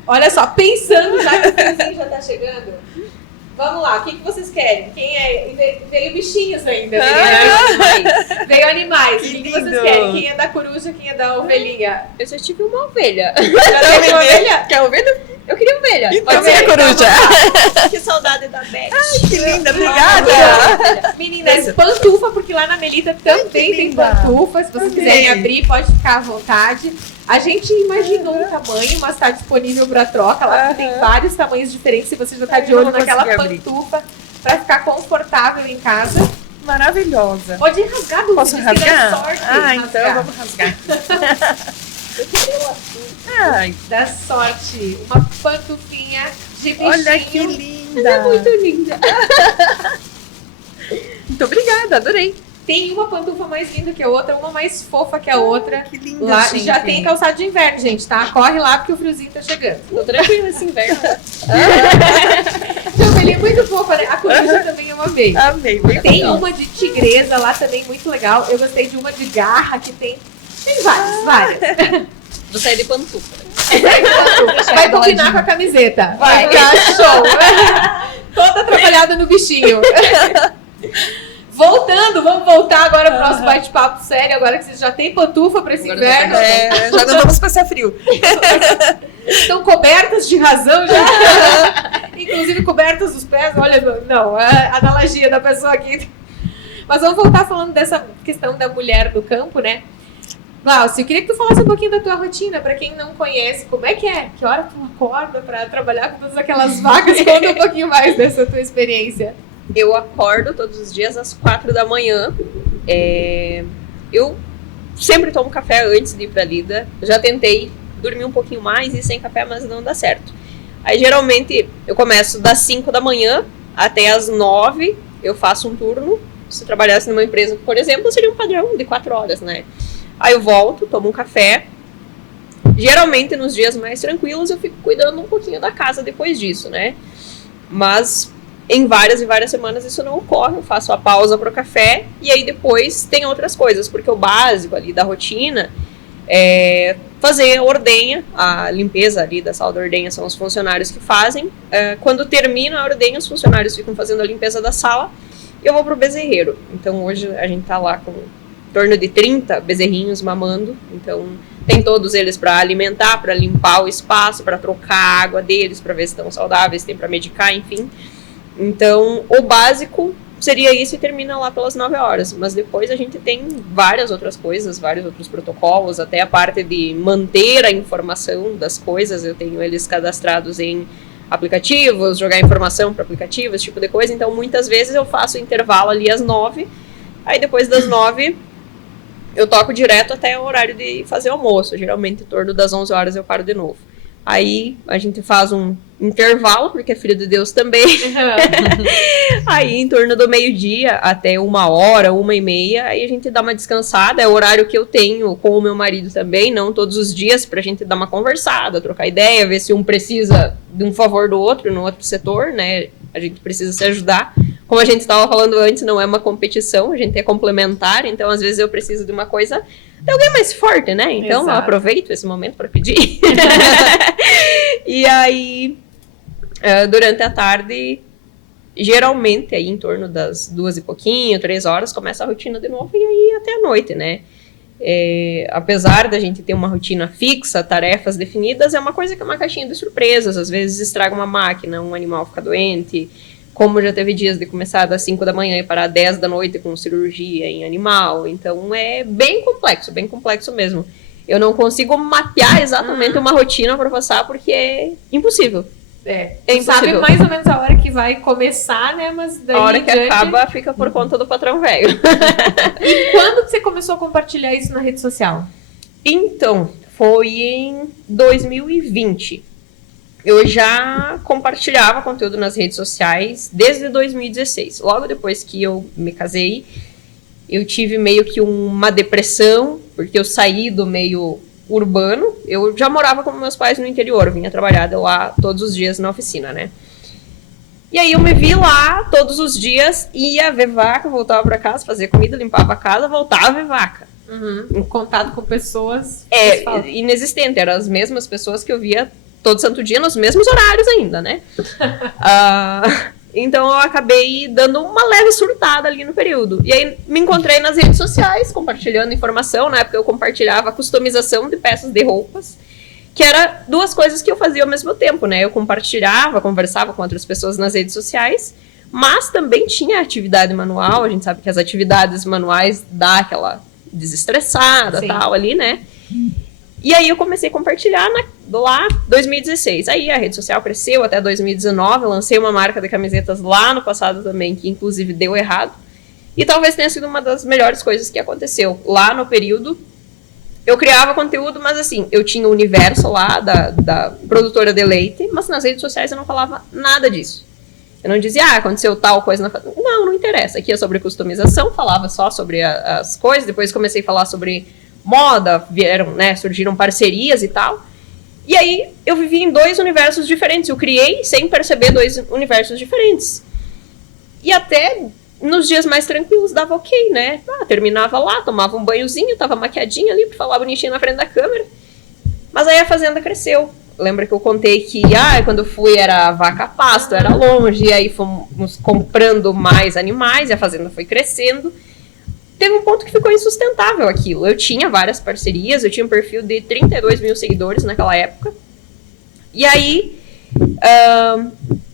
olha só, pensando já que o friozinho já tá chegando, vamos lá, o que vocês querem? Quem é? Veio bichinhos ainda, veio animais. O que vocês querem? Quem é da coruja, quem é da ovelhinha? Eu já tive uma ovelha. Quer uma ovelha? Quer ovelha? Eu queria ovelha. Então, minha coruja. Que saudade da Beth. Ai, que linda, obrigada. Meninas, pantufa, porque lá na Melita também tem pantufa. Se vocês quiserem abrir, pode ficar à vontade. A gente imaginou um tamanho, mas está disponível para troca. Lá tem vários tamanhos diferentes. Se você já está de olho naquela pantufa, para ficar confortável em casa. Maravilhosa. Pode rasgar, Dulce. Posso rasgar? Sorte então vamos rasgar. Ai, da sorte. Uma pantufinha de bichinho. olha que linda. É muito linda. Muito obrigada, adorei. Tem uma pantufa mais linda que a outra, uma mais fofa que a outra. Que linda, Lá, gente. já tem calçado de inverno, gente, tá? Corre lá porque o friozinho tá chegando. Tô tranquila esse inverno. Então, ele é muito fofa, né? A coruja também eu amei. Amei, muito Tem legal. uma de tigresa lá também, muito legal. Eu gostei de uma de garra que tem. Tem várias. Vou sair de pantufa. Vai combinar com a camiseta. Vai. ficar show. Toda atrapalhada no bichinho. Voltando, vamos voltar agora pro nosso bate-papo sério, agora que vocês já têm pantufa para esse inverno. Já não vamos passar frio. Estão cobertas de razão já. Inclusive cobertas dos pés. Olha, não, a analogia da pessoa aqui. Mas vamos voltar falando dessa questão da mulher do campo, né? Glaucio, eu queria que tu falasse um pouquinho da tua rotina, para quem não conhece, como é? Que hora tu acorda para trabalhar com todas aquelas vacas? Conta um pouquinho mais dessa tua experiência. Eu acordo todos os dias às 4 da manhã. Eu sempre tomo café antes de ir pra lida. Já tentei dormir um pouquinho mais e sem café, mas não dá certo. Aí geralmente eu começo das 5 da manhã até as 9. Eu faço um turno. Se eu trabalhasse numa empresa, por exemplo, seria um padrão de 4 horas, né? Aí eu volto, tomo um café. Geralmente nos dias mais tranquilos eu fico cuidando um pouquinho da casa depois disso, né? Mas em várias e várias semanas isso não ocorre. Eu faço a pausa pro café e aí depois tem outras coisas, porque o básico ali da rotina é fazer a ordenha, a limpeza ali da sala da ordenha são os funcionários que fazem. Quando termina a ordenha, os funcionários ficam fazendo a limpeza da sala e eu vou pro bezerreiro. Então hoje a gente tá lá com em torno de 30 bezerrinhos mamando, então tem todos eles para alimentar, para limpar o espaço, para trocar a água deles, para ver se estão saudáveis, tem para medicar, enfim. Então, o básico seria isso e termina lá pelas 9 horas. Mas depois a gente tem várias outras coisas, vários outros protocolos, até a parte de manter a informação das coisas. Eu tenho eles cadastrados em aplicativos, jogar informação para aplicativos, esse tipo de coisa. Então, muitas vezes eu faço intervalo ali às 9. Aí depois das 9, eu toco direto até o horário de fazer almoço. Geralmente, em torno das 11 horas, eu paro de novo. Aí, a gente faz um intervalo, porque é filho de Deus também. Aí, em torno do meio-dia, até 1h, 1h30, aí a gente dá uma descansada. É o horário que eu tenho com o meu marido também, não todos os dias, pra gente dar uma conversada, trocar ideia, ver se um precisa de um favor do outro, no outro setor, né? A gente precisa se ajudar. Como a gente estava falando antes, não é uma competição, a gente é complementar, então às vezes eu preciso de uma coisa de alguém mais forte, né? Então eu aproveito esse momento para pedir. E aí, durante a tarde, geralmente aí em torno das 2 e pouquinho, 3 horas, começa a rotina de novo e aí até a noite, né? Apesar da gente ter uma rotina fixa, tarefas definidas, é uma coisa que é uma caixinha de surpresas. Às vezes estraga uma máquina, um animal fica doente, como já teve dias de começar das 5 da manhã e parar 10 da noite com cirurgia em animal. Então é bem complexo mesmo. Eu não consigo mapear exatamente uma rotina para passar porque é impossível. É impossível. Sabe mais ou menos a hora que vai começar, né? Mas daí a hora que acaba fica por conta do patrão velho. E quando que você começou a compartilhar isso na rede social? Então, foi em 2020. Eu já compartilhava conteúdo nas redes sociais desde 2016. Logo depois que eu me casei, eu tive meio que uma depressão, porque eu saí do meio urbano. Eu já morava com meus pais no interior, eu vinha trabalhar lá todos os dias na oficina, né? E aí eu me vi lá todos os dias, ia ver vaca, voltava pra casa, fazia comida, limpava a casa, voltava a ver vaca. Um contato com pessoas... inexistente, eram as mesmas pessoas que eu via todo santo dia, nos mesmos horários ainda, né? Então eu acabei dando uma leve surtada ali no período. E aí me encontrei nas redes sociais, compartilhando informação. Na época eu compartilhava customização de peças de roupas, que era 2 coisas que eu fazia ao mesmo tempo, né? Eu compartilhava, conversava com outras pessoas nas redes sociais, mas também tinha atividade manual. A gente sabe que as atividades manuais dá aquela desestressada, tal, ali, né? E aí eu comecei a compartilhar lá 2016. Aí a rede social cresceu até 2019, eu lancei uma marca de camisetas lá no passado também, que inclusive deu errado. E talvez tenha sido uma das melhores coisas que aconteceu. Lá no período, eu criava conteúdo, mas assim, eu tinha o universo lá da produtora de leite, mas nas redes sociais eu não falava nada disso. Eu não dizia, aconteceu tal coisa na... Não interessa. Aqui é sobre customização, falava só sobre as coisas, depois comecei a falar sobre moda, surgiram parcerias e tal. E aí eu vivi em 2 universos diferentes. Eu criei, sem perceber, 2 universos diferentes. E até nos dias mais tranquilos dava ok, né? Terminava lá, tomava um banhozinho, tava maquiadinha ali pra falar bonitinho na frente da câmera. Mas aí a fazenda cresceu. Lembra que eu contei que quando eu fui era vaca pasto, era longe, e aí fomos comprando mais animais, e a fazenda foi crescendo. Teve um ponto que ficou insustentável aquilo. Eu tinha várias parcerias, eu tinha um perfil de 32 mil seguidores naquela época. E aí,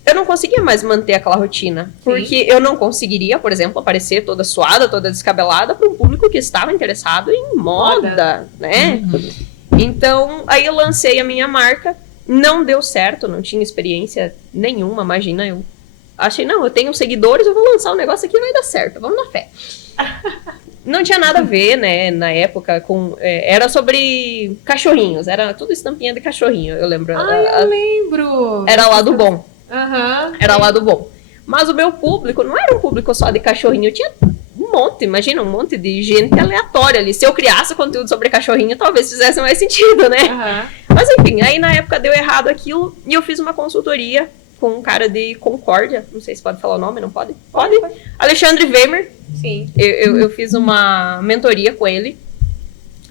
eu não conseguia mais manter aquela rotina. Porque eu não conseguiria, por exemplo, aparecer toda suada, toda descabelada para um público que estava interessado em moda, né? Então, aí eu lancei a minha marca. Não deu certo, não tinha experiência nenhuma, imagina. Eu achei, eu tenho seguidores, eu vou lançar um negócio aqui e vai dar certo, vamos na fé. Não tinha nada a ver, né, na época, era sobre cachorrinhos, era tudo estampinha de cachorrinho, eu lembro. Eu lembro! Era lá do bom. Era lá do bom. Mas o meu público não era um público só de cachorrinho, eu tinha imagina, um monte de gente aleatória ali. Se eu criasse conteúdo sobre cachorrinho, talvez fizesse mais sentido, né? Mas enfim, aí na época deu errado aquilo, e eu fiz uma consultoria com um cara de Concórdia, não sei se pode falar o nome, não pode? Pode. Alexandre Wemer. Sim. Eu fiz uma mentoria com ele,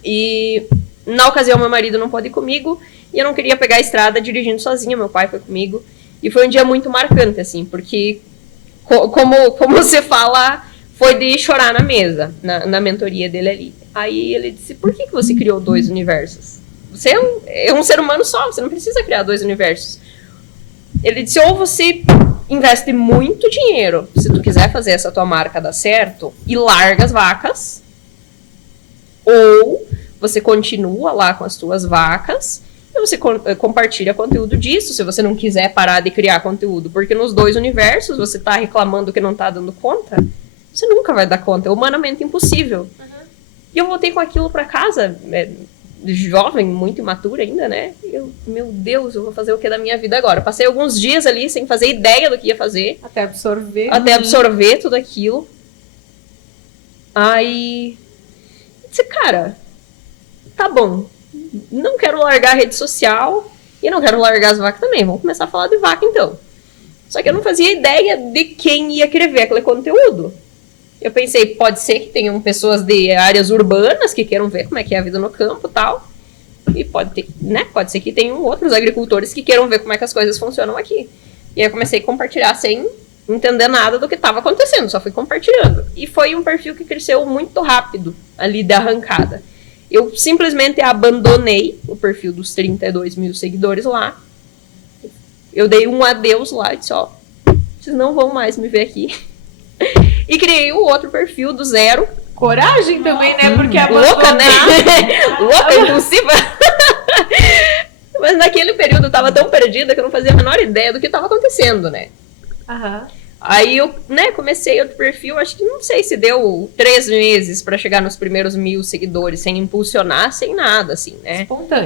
e na ocasião meu marido não pôde ir comigo, e eu não queria pegar a estrada dirigindo sozinha, meu pai foi comigo, e foi um dia muito marcante, assim, porque como você fala, foi de chorar na mesa, na mentoria dele ali. Aí ele disse, por que você criou 2 universos? Você é um ser humano só, você não precisa criar 2 universos. Ele disse, ou você investe muito dinheiro, se tu quiser fazer essa tua marca dar certo, e larga as vacas, ou você continua lá com as tuas vacas, e você compartilha conteúdo disso, se você não quiser parar de criar conteúdo. Porque nos 2 universos, você tá reclamando que não tá dando conta, você nunca vai dar conta, é humanamente impossível. E eu voltei com aquilo pra casa, jovem, muito imatura ainda, né? Meu Deus, eu vou fazer o que da minha vida agora? Passei alguns dias ali sem fazer ideia do que ia fazer. Até absorver. Até absorver tudo aquilo. Aí, disse, cara, tá bom. Não quero largar a rede social e não quero largar as vacas também. Vamos começar a falar de vaca então. Só que eu não fazia ideia de quem ia querer ver aquele conteúdo. Eu pensei, pode ser que tenham pessoas de áreas urbanas que queiram ver como é que é a vida no campo e tal. E pode ser que tenham outros agricultores que queiram ver como é que as coisas funcionam aqui. E aí eu comecei a compartilhar sem entender nada do que estava acontecendo, só fui compartilhando. E foi um perfil que cresceu muito rápido ali da arrancada. Eu simplesmente abandonei o perfil dos 32 mil seguidores lá. Eu dei um adeus lá e disse, ó, vocês não vão mais me ver aqui. E criei um outro perfil do zero. Coragem também, né? Porque louca, né? Louca, impulsiva. Mas naquele período eu tava tão perdida que eu não fazia a menor ideia do que estava acontecendo, né? Aham. Aí eu, comecei outro perfil, acho que não sei se deu 3 meses pra chegar nos primeiros 1000 seguidores, sem impulsionar, sem nada, assim, né?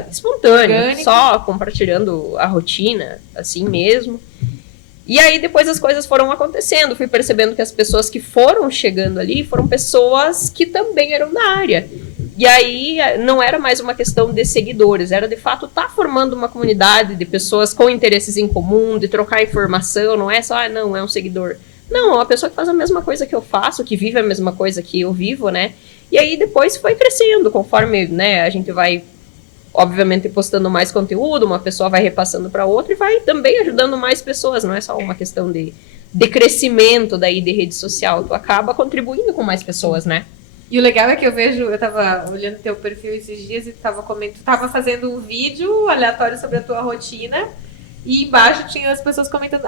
Espontâneo, Orgânico. só compartilhando a rotina, assim mesmo. E aí depois as coisas foram acontecendo, fui percebendo que as pessoas que foram chegando ali foram pessoas que também eram da área. E aí não era mais uma questão de seguidores, era de fato estar formando uma comunidade de pessoas com interesses em comum, de trocar informação, não é só, não, é um seguidor. Não, é uma pessoa que faz a mesma coisa que eu faço, que vive a mesma coisa que eu vivo, né? E aí depois foi crescendo, conforme, né, a gente vai, obviamente, postando mais conteúdo, uma pessoa vai repassando para outra e vai também ajudando mais pessoas, não é só uma questão de crescimento daí de rede social, tu acaba contribuindo com mais pessoas, né? E o legal é que eu tava olhando teu perfil esses dias e tava fazendo um vídeo aleatório sobre a tua rotina e embaixo tinha as pessoas comentando,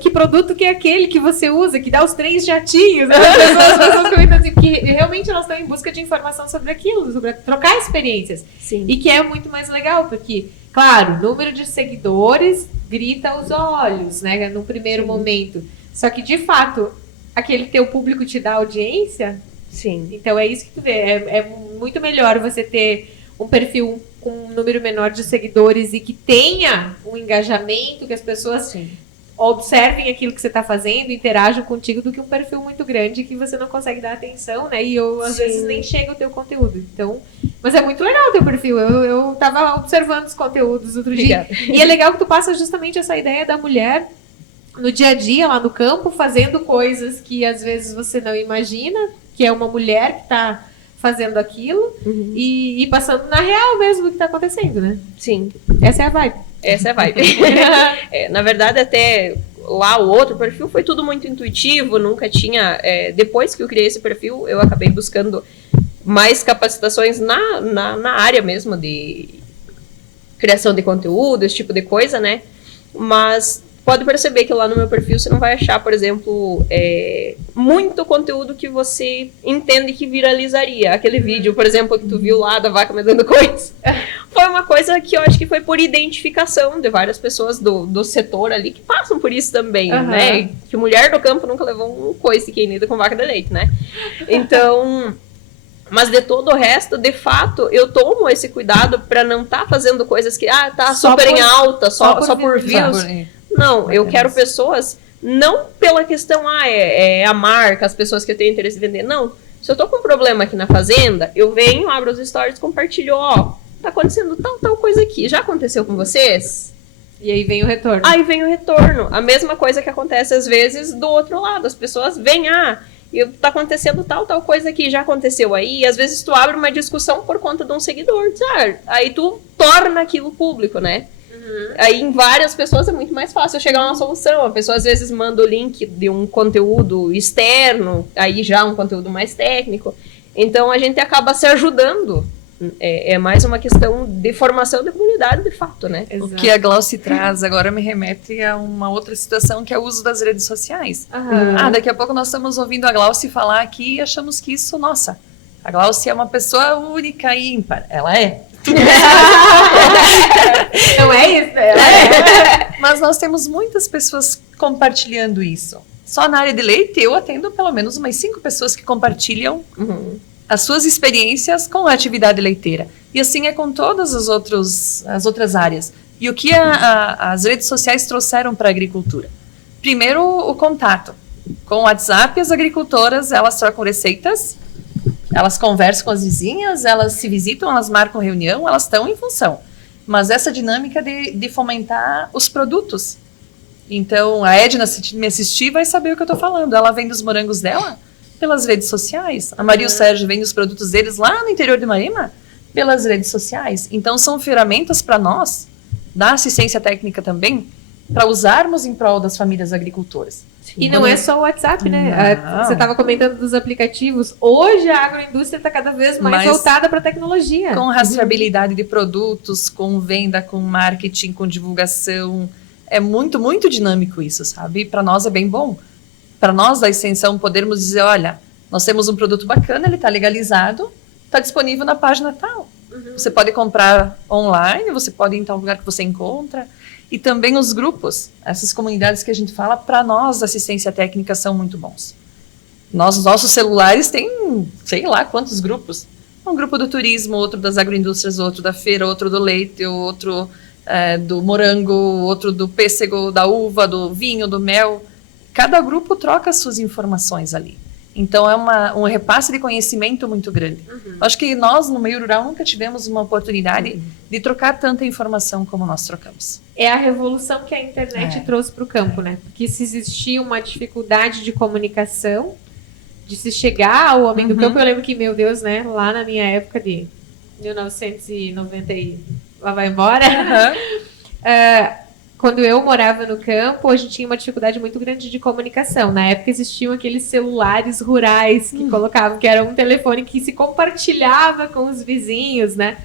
que produto que é aquele que você usa, que dá os 3 jatinhos, né? As pessoas comentando assim, porque realmente elas estão em busca de informação sobre aquilo, sobre trocar experiências. Sim. E que é muito mais legal, porque, claro, o número de seguidores grita aos olhos, né, no primeiro momento. Só que, de fato, aquele teu público te dá audiência. Sim. Então é isso que tu vê. É muito melhor você ter um perfil com um número menor de seguidores e que tenha um engajamento, que as pessoas observem aquilo que você está fazendo, interajam contigo, do que um perfil muito grande que você não consegue dar atenção, né? E às vezes nem chega o teu conteúdo. Então, mas é muito legal o teu perfil. Eu tava observando os conteúdos outro dia. E é legal que tu passa justamente essa ideia da mulher no dia a dia, lá no campo, fazendo coisas que às vezes você não imagina, que é uma mulher que está fazendo aquilo e passando na real mesmo o que está acontecendo, né? Sim. Essa é a vibe. Essa é a vibe. Na verdade, até lá o outro perfil foi tudo muito intuitivo, nunca tinha... depois que eu criei esse perfil, eu acabei buscando mais capacitações na área mesmo de criação de conteúdo, esse tipo de coisa, né? Mas pode perceber que lá no meu perfil você não vai achar, por exemplo, muito conteúdo que você entende que viralizaria. Aquele vídeo, por exemplo, que tu viu lá da vaca me dando coisa, foi uma coisa que eu acho que foi por identificação de várias pessoas do setor ali que passam por isso também, né? Que mulher do campo nunca levou um coice que lida com vaca de leite, né? Então... Mas de todo o resto, de fato, eu tomo esse cuidado para não estar fazendo coisas que, tá super em alta, só por views. Não, eu quero pessoas, não pela questão, é a marca, as pessoas que eu tenho interesse em vender. Não, se eu tô com um problema aqui na fazenda, eu venho, abro os stories, compartilho, tá acontecendo tal coisa aqui. Já aconteceu com vocês? E aí vem o retorno. Aí vem o retorno. A mesma coisa que acontece às vezes do outro lado. As pessoas vêm, tá acontecendo tal coisa aqui, já aconteceu aí, e às vezes tu abre uma discussão por conta de um seguidor, aí tu torna aquilo público, né? Aí em várias pessoas é muito mais fácil chegar a uma solução. A pessoa às vezes manda o link de um conteúdo externo, aí já um conteúdo mais técnico, então a gente acaba se ajudando. É mais uma questão de formação da comunidade, de fato, né? Exato. O que a Glauci traz agora me remete a uma outra situação, que é o uso das redes sociais. Daqui a pouco nós estamos ouvindo a Glauci falar aqui e achamos que isso, nossa, a Glauci é uma pessoa única e ímpar. Ela é. Não é isso? Ela é. Mas nós temos muitas pessoas compartilhando isso. Só na área de leite eu atendo pelo menos umas 5 pessoas que compartilham as suas experiências com a atividade leiteira. E assim é com todas as outras áreas. E o que as redes sociais trouxeram para a agricultura? Primeiro, o contato. Com o WhatsApp, as agricultoras, elas trocam receitas, elas conversam com as vizinhas, elas se visitam, elas marcam reunião, elas estão em função. Mas essa dinâmica de fomentar os produtos. Então, a Edna, se me assistir, vai saber o que eu estou falando. Ela vende os morangos dela pelas redes sociais. A Maria e o Sérgio vendem os produtos deles lá no interior de Marema pelas redes sociais. Então, são ferramentas para nós, da assistência técnica também, para usarmos em prol das famílias agricultoras. E não é só o WhatsApp, né? Você estava comentando dos aplicativos. Hoje a agroindústria está cada vez mais voltada para a tecnologia. Com rastreabilidade de produtos, com venda, com marketing, com divulgação. É muito, muito dinâmico isso, sabe? Para nós é bem bom. Para nós da extensão podermos dizer, olha, nós temos um produto bacana, ele está legalizado, está disponível na página tal. Você pode comprar online, você pode ir em tal lugar que você encontra. E também os grupos, essas comunidades que a gente fala, para nós, da assistência técnica, são muito bons. Os nossos celulares têm, sei lá quantos grupos. Um grupo do turismo, outro das agroindústrias, outro da feira, outro do leite, outro do morango, outro do pêssego, da uva, do vinho, do mel. Cada grupo troca suas informações ali. Então, é um repasse de conhecimento muito grande. Acho que nós, no meio rural, nunca tivemos uma oportunidade de trocar tanta informação como nós trocamos. É a revolução que a internet trouxe para o campo, né? Porque se existia uma dificuldade de comunicação, de se chegar ao homem do campo, eu lembro que, meu Deus, né? Lá na minha época de 1990 e lá vai embora... Quando eu morava no campo, a gente tinha uma dificuldade muito grande de comunicação. Na época existiam aqueles celulares rurais que colocavam, que era um telefone que se compartilhava com os vizinhos, né?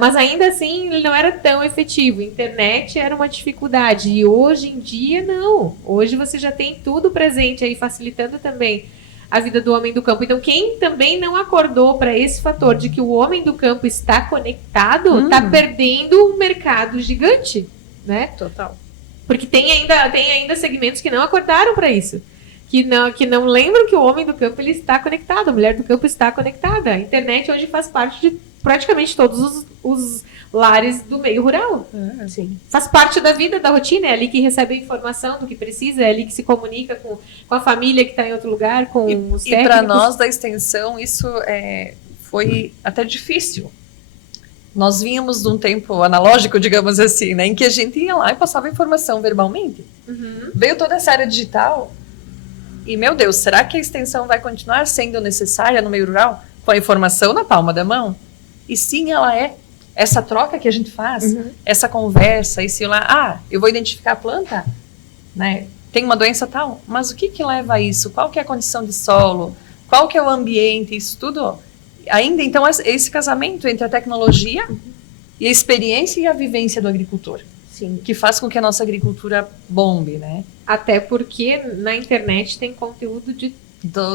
Mas ainda assim ele não era tão efetivo. Internet era uma dificuldade. E hoje em dia, não. Hoje você já tem tudo presente aí, facilitando também a vida do homem do campo. Então, quem também não acordou para esse fator de que o homem do campo está conectado, está perdendo um mercado gigante. Né? Total. Porque tem ainda segmentos que não acordaram para isso, que não lembram que o homem do campo ele está conectado, a mulher do campo está conectada. A internet hoje faz parte de praticamente todos os lares do meio rural. Sim. Faz parte da vida, da rotina, é ali que recebe a informação do que precisa, é ali que se comunica com a família que está em outro lugar, com os técnicos. E para nós da extensão isso foi até difícil. Nós vínhamos de um tempo analógico, digamos assim, né, em que a gente ia lá e passava informação verbalmente. Veio toda essa área digital e, meu Deus, será que a extensão vai continuar sendo necessária no meio rural com a informação na palma da mão? E sim, ela é. Essa troca que a gente faz, essa conversa, esse lá, eu vou identificar a planta, né, tem uma doença tal, mas o que leva a isso? Qual que é a condição de solo? Qual que é o ambiente? Isso tudo... Ainda, então, esse casamento entre a tecnologia e a experiência e a vivência do agricultor. Sim. Que faz com que a nossa agricultura bombe, né? Até porque na internet tem conteúdo de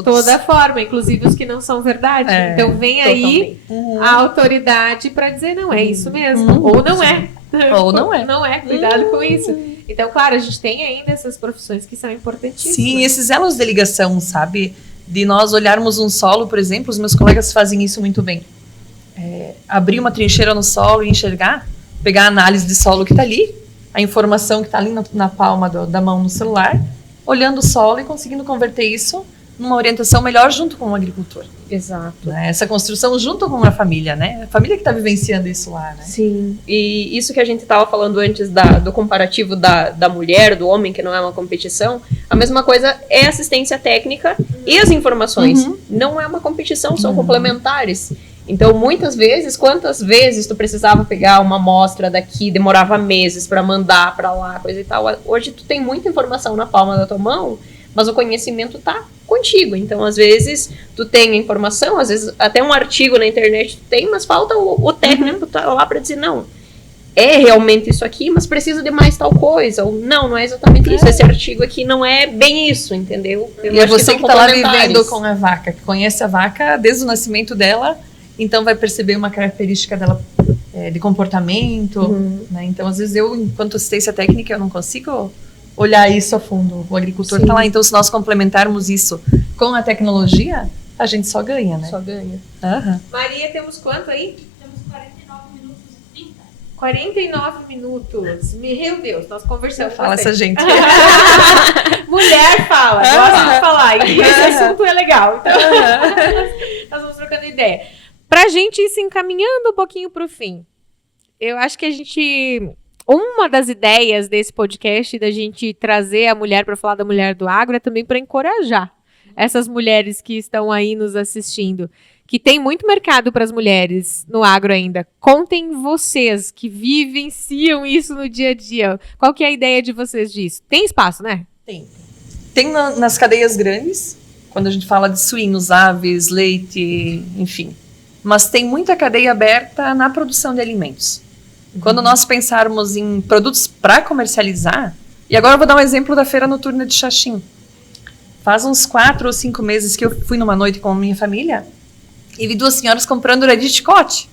toda forma, inclusive os que não são verdade. Então vem aí a autoridade para dizer, não, é isso mesmo. Ou não é. Ou não é. Não é, cuidado com isso. Então, claro, a gente tem ainda essas profissões que são importantíssimas. Sim, esses elos de ligação, sabe? De nós olharmos um solo, por exemplo, os meus colegas fazem isso muito bem. Abrir uma trincheira no solo e enxergar, pegar a análise de solo que está ali, a informação que está ali na palma da mão no celular, olhando o solo e conseguindo converter isso numa orientação melhor junto com o agricultor. Exato. Né? Essa construção junto com a família, né? A família que está vivenciando isso lá, né? Sim. E isso que a gente estava falando antes do comparativo da mulher, do homem, que não é uma competição, a mesma coisa é assistência técnica e as informações. Não é uma competição, são complementares. Então, muitas vezes, quantas vezes tu precisava pegar uma amostra daqui, demorava meses para mandar para lá, coisa e tal. Hoje tu tem muita informação na palma da tua mão, mas o conhecimento tá contigo. Então, às vezes, tu tem a informação, às vezes até um artigo na internet tu tem, mas falta o técnico tá lá para dizer, não, é realmente isso aqui, mas precisa de mais tal coisa. Ou não é exatamente isso, esse artigo aqui não é bem isso, entendeu? E é você que tá lá vivendo com a vaca, que conhece a vaca desde o nascimento dela, então vai perceber uma característica dela de comportamento, né? Então, às vezes, eu, enquanto assistência técnica, eu não consigo olhar isso a fundo. O agricultor está lá. Então, se nós complementarmos isso com a tecnologia, A gente só ganha, né? Só ganha. Aham. Maria, temos quanto aí? Temos 49 minutos e 30. 49 minutos. Meu Deus, nós conversamos. Fala bastante. essa gente. Mulher fala, gosta de falar. E esse assunto é legal. Então, nós vamos trocando ideia. Pra gente ir se encaminhando um pouquinho pro fim, eu acho que a gente... Uma das ideias desse podcast, da gente trazer a mulher para falar da mulher do agro, é também para encorajar essas mulheres que estão aí nos assistindo, que tem muito mercado para as mulheres no agro ainda. Contem vocês que vivenciam isso no dia a dia. Qual que é a ideia de vocês disso? Tem espaço, né? Tem nas cadeias grandes, quando a gente fala de suínos, aves, leite, enfim. Mas tem muita cadeia aberta na produção de alimentos. Quando nós pensarmos em produtos para comercializar, e agora eu vou dar um exemplo da Feira Noturna de Xaxim. Faz uns 4 ou 5 meses que eu fui numa noite com a minha família e vi 2 senhoras comprando raditicote.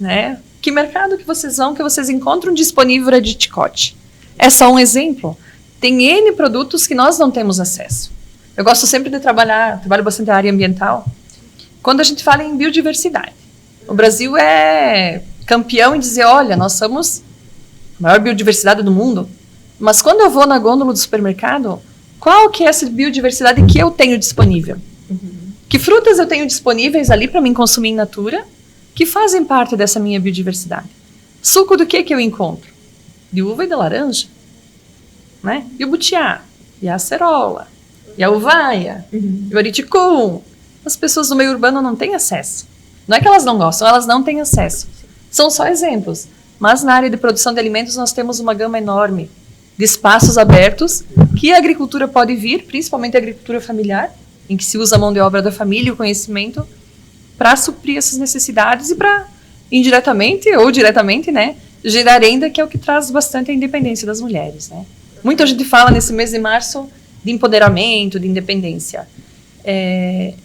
Né? Que mercado que vocês vão, que vocês encontram disponível raditicote? É só um exemplo. Tem N produtos que nós não temos acesso. Eu gosto sempre de trabalho bastante na área ambiental. Quando a gente fala em biodiversidade, o Brasil é campeão em dizer, olha, nós somos a maior biodiversidade do mundo, mas quando eu vou na gôndola do supermercado, qual que é essa biodiversidade que eu tenho disponível? Que frutas eu tenho disponíveis ali para mim consumir in natura, que fazem parte dessa minha biodiversidade? Suco do que eu encontro? De uva e de laranja, né? E o butiá, e a acerola, e a uvaia, e o ariticum. As pessoas do meio urbano não têm acesso. Não é que elas não gostam, elas não têm acesso. São só exemplos. Mas na área de produção de alimentos nós temos uma gama enorme de espaços abertos que a agricultura pode vir, principalmente a agricultura familiar, em que se usa a mão de obra da família e o conhecimento para suprir essas necessidades e para, indiretamente ou diretamente, né, gerar renda, que é o que traz bastante a independência das mulheres. Né? Muita gente fala nesse mês de março de empoderamento, de independência.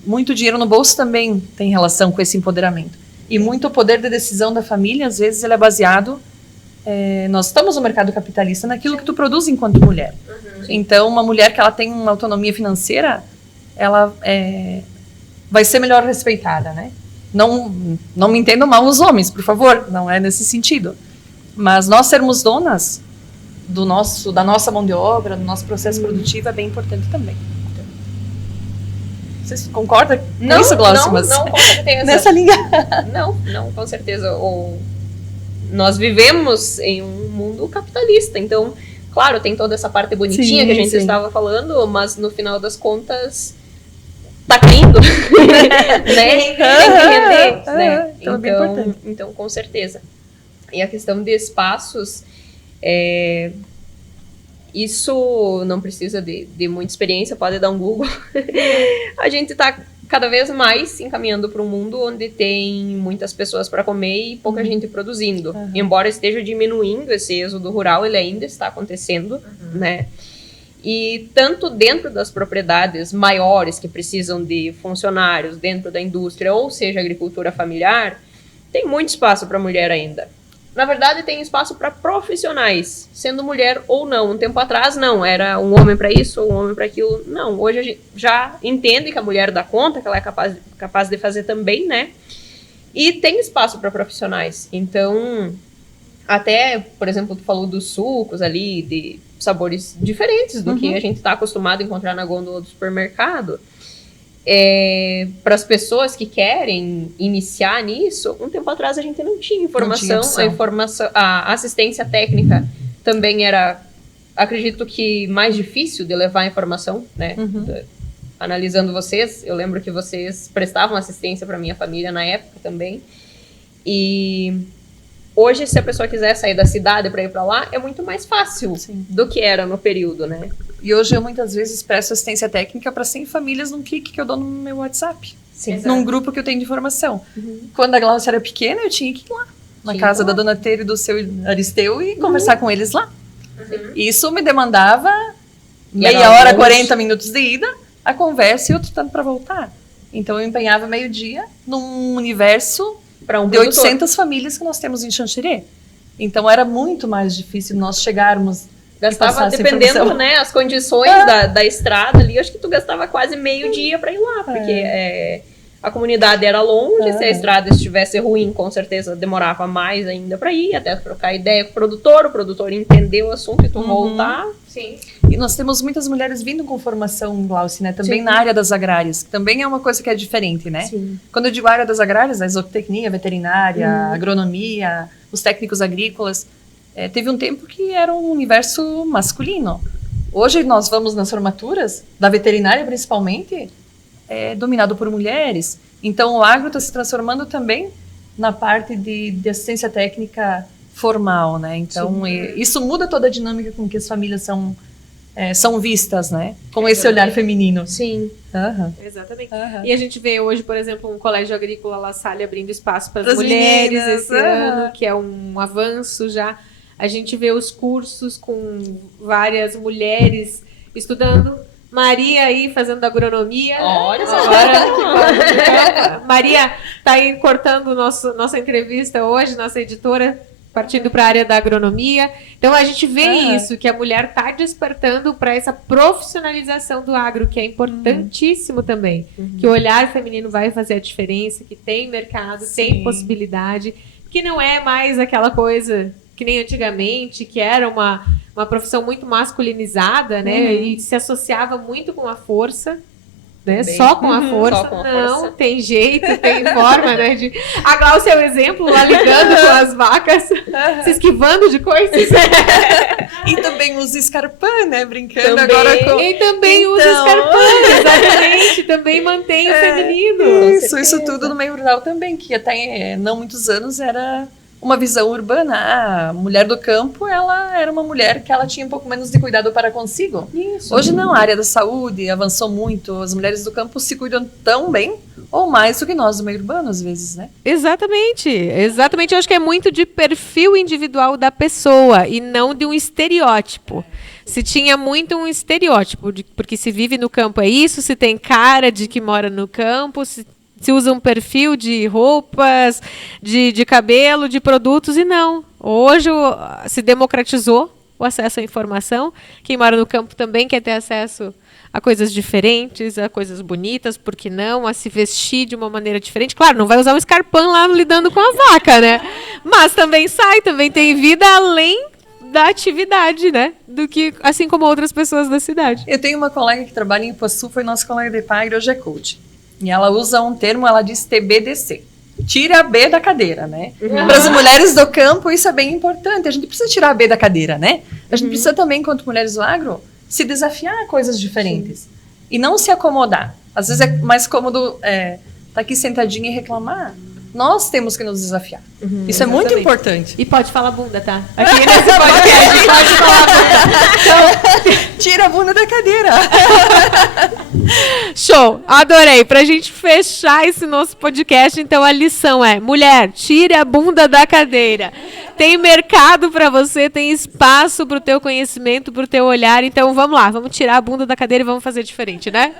Muito dinheiro no bolso também tem relação com esse empoderamento. E muito poder de decisão da família, às vezes, ele é baseado... nós estamos no mercado capitalista naquilo que tu produz enquanto mulher. Então, uma mulher que ela tem uma autonomia financeira, ela vai ser melhor respeitada, né? Não me entendam mal os homens, por favor, não é nesse sentido. Mas nós sermos donas da nossa mão de obra, do nosso processo produtivo, é bem importante também. Você concorda com isso, Glaucio? Não, com certeza. Nessa linha. Não, com certeza. Nós vivemos em um mundo capitalista, então, claro, tem toda essa parte bonitinha que a gente estava falando, mas no final das contas tá caindo, né? Tem que render, né? Então, com certeza. E a questão de espaços, isso não precisa de muita experiência, pode dar um Google. A gente está cada vez mais se encaminhando para um mundo onde tem muitas pessoas para comer e pouca gente produzindo. Embora esteja diminuindo esse êxodo rural, ele ainda está acontecendo, né? E tanto dentro das propriedades maiores que precisam de funcionários, dentro da indústria, ou seja, agricultura familiar, tem muito espaço para mulher ainda. Na verdade, tem espaço para profissionais, sendo mulher ou não. Um tempo atrás, não. Era um homem para isso ou um homem para aquilo. Não. Hoje a gente já entende que a mulher dá conta, que ela é capaz de fazer também, né? E tem espaço para profissionais. Então, até, por exemplo, tu falou dos sucos ali, de sabores diferentes do que a gente está acostumado a encontrar na gôndola do supermercado. Para as pessoas que querem iniciar nisso, um tempo atrás a gente não tinha informação, a assistência técnica também era, acredito que mais difícil de levar a informação, né? Analisando vocês, eu lembro que vocês prestavam assistência para minha família na época também, e hoje, se a pessoa quiser sair da cidade para ir para lá, é muito mais fácil do que era no período, né? E hoje eu muitas vezes presto assistência técnica para 100 famílias num clique que eu dou no meu WhatsApp. Num grupo que eu tenho de informação. Quando a Glaucia era pequena, eu tinha que ir lá. Na casa da Dona Teira e do seu Aristeu e conversar com eles lá. Isso me demandava meia hora, 40 minutos de ida, a conversa e outro tanto para voltar. Então eu empenhava meio-dia num universo de 800 famílias que nós temos em Xanxerê. Então era muito mais difícil nós chegarmos Gastava, passar essa dependendo, informação. né, as condições da estrada ali, eu acho que tu gastava quase meio dia pra ir lá, porque a comunidade era longe, se a estrada estivesse ruim, com certeza demorava mais ainda pra ir, até trocar ideia com o produtor entender o assunto e tu voltar. Sim. E nós temos muitas mulheres vindo com formação, Glauci, né? Também Sim. na área das agrárias, que também é uma coisa que é diferente, né? Sim. Quando eu digo área das agrárias, a zootecnia, veterinária, agronomia, os técnicos agrícolas, teve um tempo que era um universo masculino. Hoje nós vamos nas formaturas, da veterinária principalmente, dominado por mulheres. Então o agro está se transformando também na parte de assistência técnica formal, né? Então isso muda toda a dinâmica com que as famílias são vistas, né? Com esse olhar feminino. Sim. Aham. Exatamente. Aham. E a gente vê hoje, por exemplo, um colégio agrícola La Salle abrindo espaço para as Pras mulheres meninas, esse ano, que é um avanço já. A gente vê os cursos com várias mulheres estudando. Maria aí fazendo agronomia. Olha só. Agora, Maria está aí cortando nossa entrevista hoje, nossa editora, partindo para a área da agronomia. Então a gente vê isso, que a mulher está despertando para essa profissionalização do agro, que é importantíssimo também. Que o olhar feminino vai fazer a diferença, que tem mercado, tem possibilidade, que não é mais aquela coisa que nem antigamente, que era uma profissão muito masculinizada, né? E se associava muito com a força. Né? Só com a força, Só com a não, força. tem jeito, tem forma, né? A Glaucia é o exemplo, lá lidando com as vacas, se esquivando de coisas. E também os escarpã, né? Brincando Também. agora com... E também usa Então. escarpão, exatamente, também mantém o feminino. Isso tudo no meio rural também, que até não muitos anos era uma visão urbana. A mulher do campo, ela era uma mulher que ela tinha um pouco menos de cuidado para consigo. Isso. Hoje não, a área da saúde avançou muito, as mulheres do campo se cuidam tão bem, ou mais do que nós do meio urbano, às vezes, né? Exatamente. Eu acho que é muito de perfil individual da pessoa e não de um estereótipo. Se tinha muito um estereótipo, porque se vive no campo é isso, se tem cara de que mora no campo, se usa um perfil de roupas, de cabelo, de produtos, e não. Hoje se democratizou o acesso à informação. Quem mora no campo também quer ter acesso a coisas diferentes, a coisas bonitas, por que não? A se vestir de uma maneira diferente. Claro, não vai usar um escarpão lá lidando com a vaca, né? Mas também também tem vida além da atividade, né? Do que, assim como outras pessoas da cidade. Eu tenho uma colega que trabalha em Ipuaçu, foi nossa colega de Ipagre, hoje é coach. E ela usa um termo, ela diz TBDC. Tira a B da cadeira, né? Para as mulheres do campo, isso é bem importante. A gente precisa tirar a B da cadeira, né? A gente precisa também, enquanto mulheres do agro, se desafiar a coisas diferentes. E não se acomodar. Às vezes é mais cômodo tá aqui sentadinha e reclamar. Nós temos que nos desafiar. Isso é muito importante. E pode falar bunda, tá? Aqui nesse podcast pode falar bunda. Tira a bunda da cadeira. Show, adorei. Pra gente fechar esse nosso podcast, então a lição é: mulher, tire a bunda da cadeira. Tem mercado pra você, tem espaço pro teu conhecimento, pro teu olhar. Então vamos lá, vamos tirar a bunda da cadeira e vamos fazer diferente, né?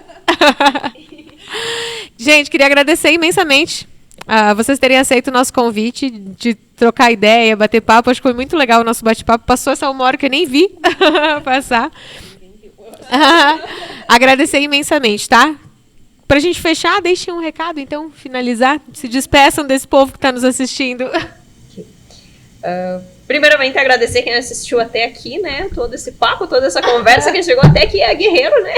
Gente, queria agradecer imensamente vocês terem aceito o nosso convite de trocar ideia, bater papo. Acho que foi muito legal o nosso bate-papo. Passou essa 1 hora que eu nem vi passar. Agradecer imensamente, tá? Pra gente fechar, deixem um recado, então, finalizar. Se despeçam desse povo que está nos assistindo. Primeiramente, agradecer quem assistiu até aqui, né? Todo esse papo, toda essa conversa. Quem chegou até aqui é guerreiro, né?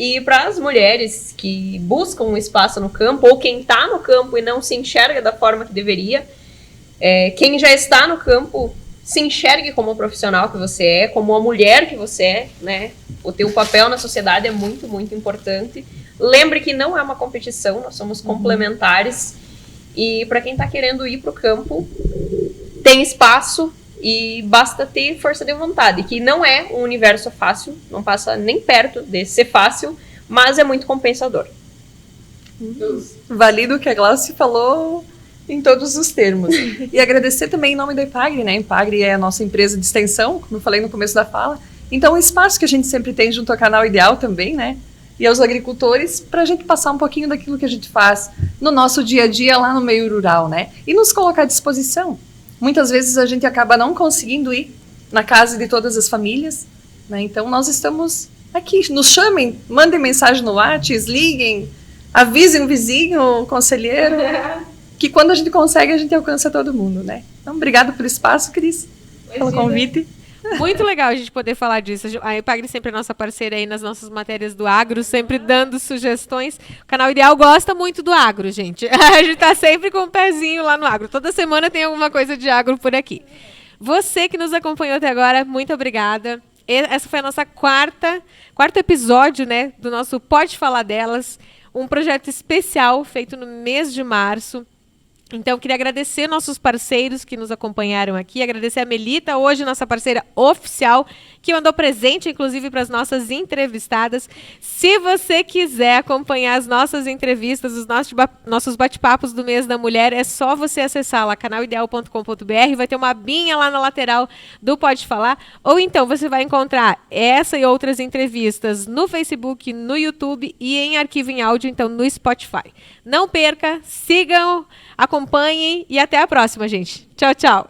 E para as mulheres que buscam um espaço no campo, ou quem está no campo e não se enxerga da forma que deveria, quem já está no campo, se enxergue como o profissional que você é, como a mulher que você é, né? O teu papel na sociedade é muito, muito importante. Lembre que não é uma competição, nós somos complementares. E para quem está querendo ir para o campo, tem espaço e basta ter força de vontade, que não é um universo fácil, não passa nem perto de ser fácil, mas é muito compensador. Valido o que a Glaucia falou em todos os termos. E agradecer também em nome da Ipagre, né? Ipagre é a nossa empresa de extensão, como eu falei no começo da fala. Então, o espaço que a gente sempre tem junto ao Canal Ideal também, né? E aos agricultores, para a gente passar um pouquinho daquilo que a gente faz no nosso dia a dia lá no meio rural, né? E nos colocar à disposição. Muitas vezes a gente acaba não conseguindo ir na casa de todas as famílias, né? Então nós estamos aqui, nos chamem, mandem mensagem no WhatsApp, liguem, avisem o vizinho, o conselheiro, que quando a gente consegue, a gente alcança todo mundo, né? Então, obrigado pelo espaço, Cris, pelo convite. Muito legal a gente poder falar disso. A Epagri sempre é nossa parceira aí nas nossas matérias do agro, sempre dando sugestões. O Canal Ideal gosta muito do agro, gente. A gente tá sempre com um pezinho lá no agro. Toda semana tem alguma coisa de agro por aqui. Você que nos acompanhou até agora, muito obrigada. Essa foi a nossa quarto episódio, né, do nosso Pode Falar Delas, um projeto especial feito no mês de março. Então, queria agradecer nossos parceiros que nos acompanharam aqui, agradecer a Melita, hoje nossa parceira oficial, que mandou presente, inclusive, para as nossas entrevistadas. Se você quiser acompanhar as nossas entrevistas, os nossos bate-papos do mês da mulher, é só você acessar lá, canalideal.com.br, vai ter uma abinha lá na lateral do Pode Falar, ou então você vai encontrar essa e outras entrevistas no Facebook, no YouTube e em arquivo em áudio, então, no Spotify. Não perca, sigam, acompanhem e até a próxima, gente. Tchau, tchau.